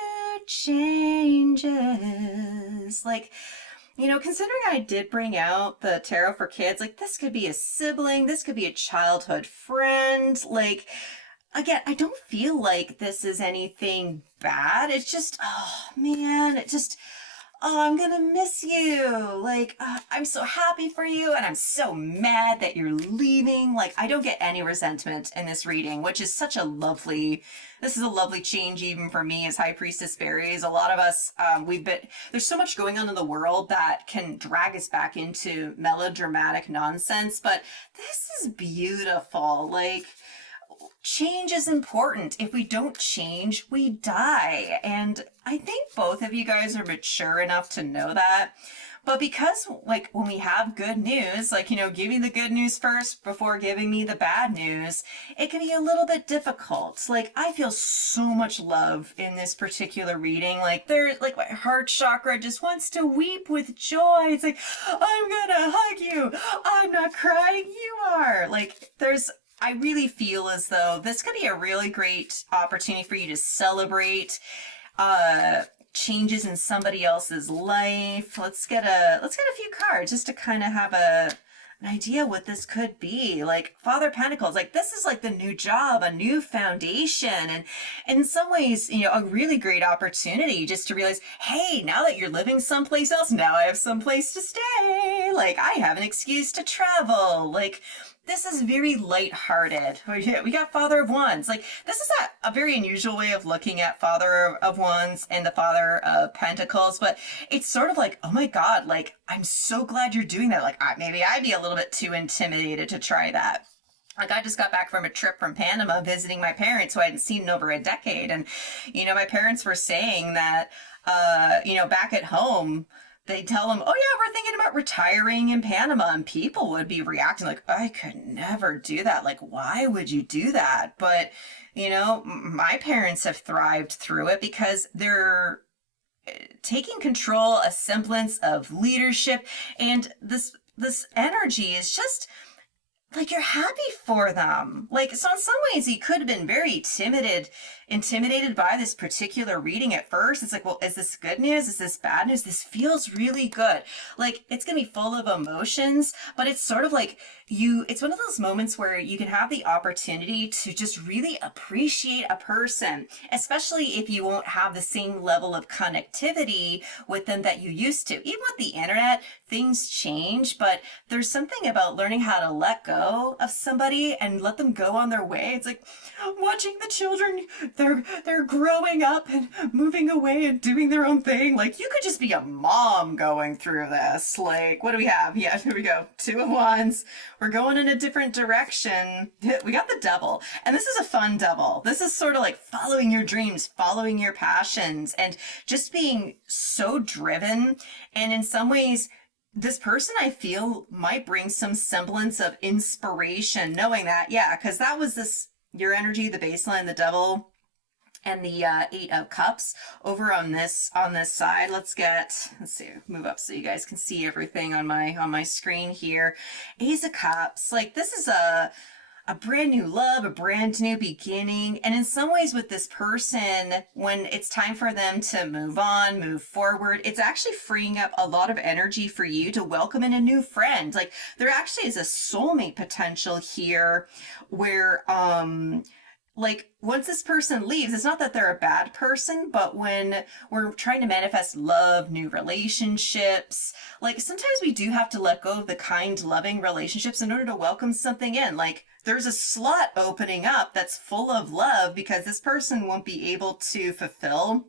changes. Like, considering I did bring out the tarot for kids, like, this could be a sibling, this could be a childhood friend. Like, again, I don't feel like this is anything bad. It's just, oh man, I'm gonna miss you. Like, I'm so happy for you, and I'm so mad that you're leaving. Like, I don't get any resentment in this reading, which is this is a lovely change even for me as High Priestess Berries. A lot of us, there's so much going on in the world that can drag us back into melodramatic nonsense, but this is beautiful. Like, change is important. If we don't change, we die. And I think both of you guys are mature enough to know that. But because, like, when we have good news, like, give me the good news first before giving me the bad news, it can be a little bit difficult. Like, I feel so much love in this particular reading. Like, my heart chakra just wants to weep with joy. It's like, I'm gonna hug you. I'm not crying. You are. Like, I really feel as though this could be a really great opportunity for you to celebrate changes in somebody else's life. Let's get a few cards just to kind of have an idea what this could be. Like, Father of Pentacles, like, this is like the new job, a new foundation, and in some ways, a really great opportunity just to realize, hey, now that you're living someplace else, now I have someplace to stay. Like, I have an excuse to travel. Like, this is very lighthearted. We got Father of Wands. Like, this is a very unusual way of looking at Father of Wands and the Father of Pentacles, but it's sort of like, oh my God, like, I'm so glad you're doing that. Like, maybe I'd be a little bit too intimidated to try that. Like, I just got back from a trip from Panama visiting my parents who I hadn't seen in over a decade. And, my parents were saying that, back at home, they tell them, oh yeah, we're thinking about retiring in Panama, and people would be reacting like, I could never do that. Like, why would you do that? But, my parents have thrived through it because they're taking control, a semblance of leadership, and this energy is just, like you're happy for them. Like, so in some ways you could have been very intimidated by this particular reading at first. It's like, well, is this good news? Is this bad news? This feels really good. Like, it's gonna be full of emotions, but it's sort of like it's one of those moments where you can have the opportunity to just really appreciate a person, especially if you won't have the same level of connectivity with them that you used to. Even with the internet, things change, but there's something about learning how to let go of somebody and let them go on their way. It's like watching the children, they're growing up and moving away and doing their own thing. Like, you could just be a mom going through this. Like, what do we have? Yeah, here we go. 2 of Wands. We're going in a different direction. We got the Devil, and this is a fun Devil. This is sort of like following your dreams, following your passions, and just being so driven. And in some ways, this person I feel might bring some semblance of inspiration, knowing that, yeah, because that was your energy, the baseline, the Devil, and the 8 of Cups over on this side. Let's see, move up so you guys can see everything on my screen here. Ace of Cups, like, this is a brand new love, a brand new beginning. And in some ways with this person, when it's time for them to move on, move forward, it's actually freeing up a lot of energy for you to welcome in a new friend. Like, there actually is a soulmate potential here where, like, once this person leaves, it's not that they're a bad person, but when we're trying to manifest love, new relationships, like, sometimes we do have to let go of the kind, loving relationships in order to welcome something in. Like, there's a slot opening up that's full of love because this person won't be able to fulfill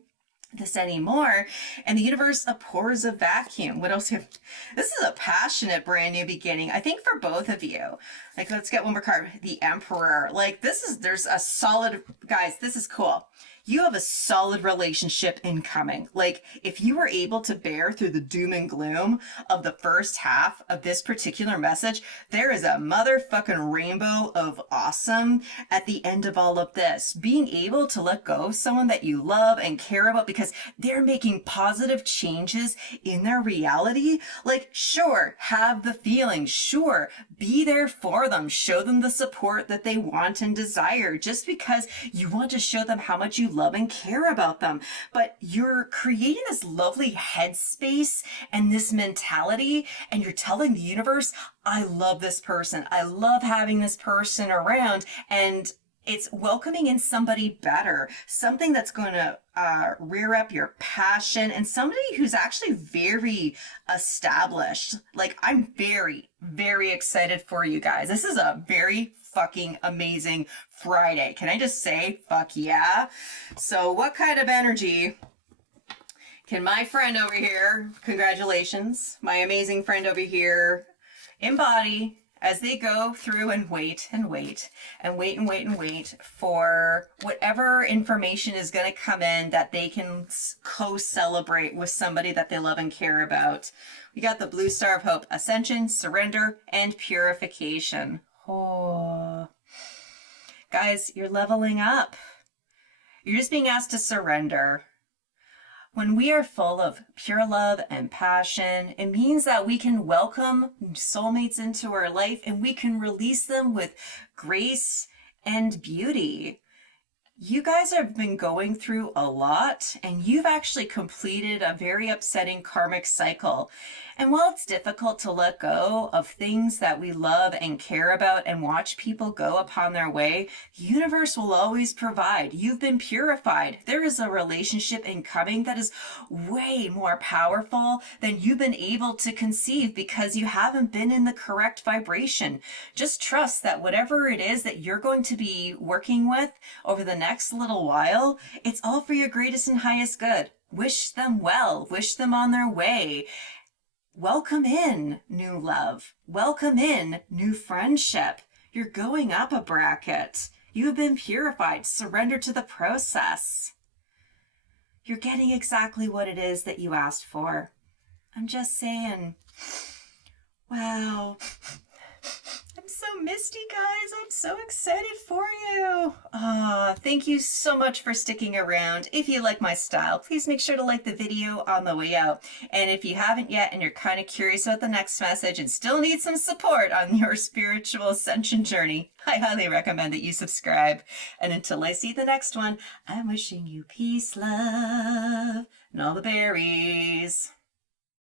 this anymore, and the universe abhors a vacuum. What else? This is a passionate brand new beginning, I think, for both of you. Like, let's get one more card. The Emperor. Like, there's a solid, guys, this is cool. You have a solid relationship incoming. Like, if you were able to bear through the doom and gloom of the first half of this particular message, there is a motherfucking rainbow of awesome at the end of all of this. Being able to let go of someone that you love and care about because they're making positive changes in their reality. Like, sure, have the feelings. Sure, be there for them. Show them the support that they want and desire just because you want to show them how much you love and care about them. But you're creating this lovely headspace and this mentality, and you're telling the universe, I love this person. I love having this person around, and it's welcoming in somebody better, something that's going to rear up your passion, and somebody who's actually very established. Like, I'm very, very excited for you guys. This is a very fucking amazing Friday. Can I just say, fuck yeah? So what kind of energy can my friend over here, congratulations, my amazing friend over here, embody as they go through and wait and wait and wait and wait and wait for whatever information is going to come in that they can co-celebrate with somebody that they love and care about. We got the Blue Star of Hope: Ascension, Surrender, and Purification. Oh, guys, you're leveling up. You're just being asked to surrender. When we are full of pure love and passion, it means that we can welcome soulmates into our life and we can release them with grace and beauty. You guys have been going through a lot, and you've actually completed a very upsetting karmic cycle. And while it's difficult to let go of things that we love and care about and watch people go upon their way, the universe will always provide. You've been purified. There is a relationship incoming that is way more powerful than you've been able to conceive because you haven't been in the correct vibration. Just trust that whatever it is that you're going to be working with over the next little while, it's all for your greatest and highest good. Wish them well. Wish them on their way. Welcome in new love. Welcome in new friendship. You're going up a bracket. You've been purified. Surrender to the process. You're getting exactly what it is that you asked for. I'm just saying, wow. I'm so misty, guys. I'm so excited for you. Thank you so much for sticking around. If you like my style, please make sure to like the video on the way out. And if you haven't yet and you're kind of curious about the next message and still need some support on your spiritual ascension journey, I highly recommend that you subscribe. And until I see the next one, I'm wishing you peace, love, and all the berries.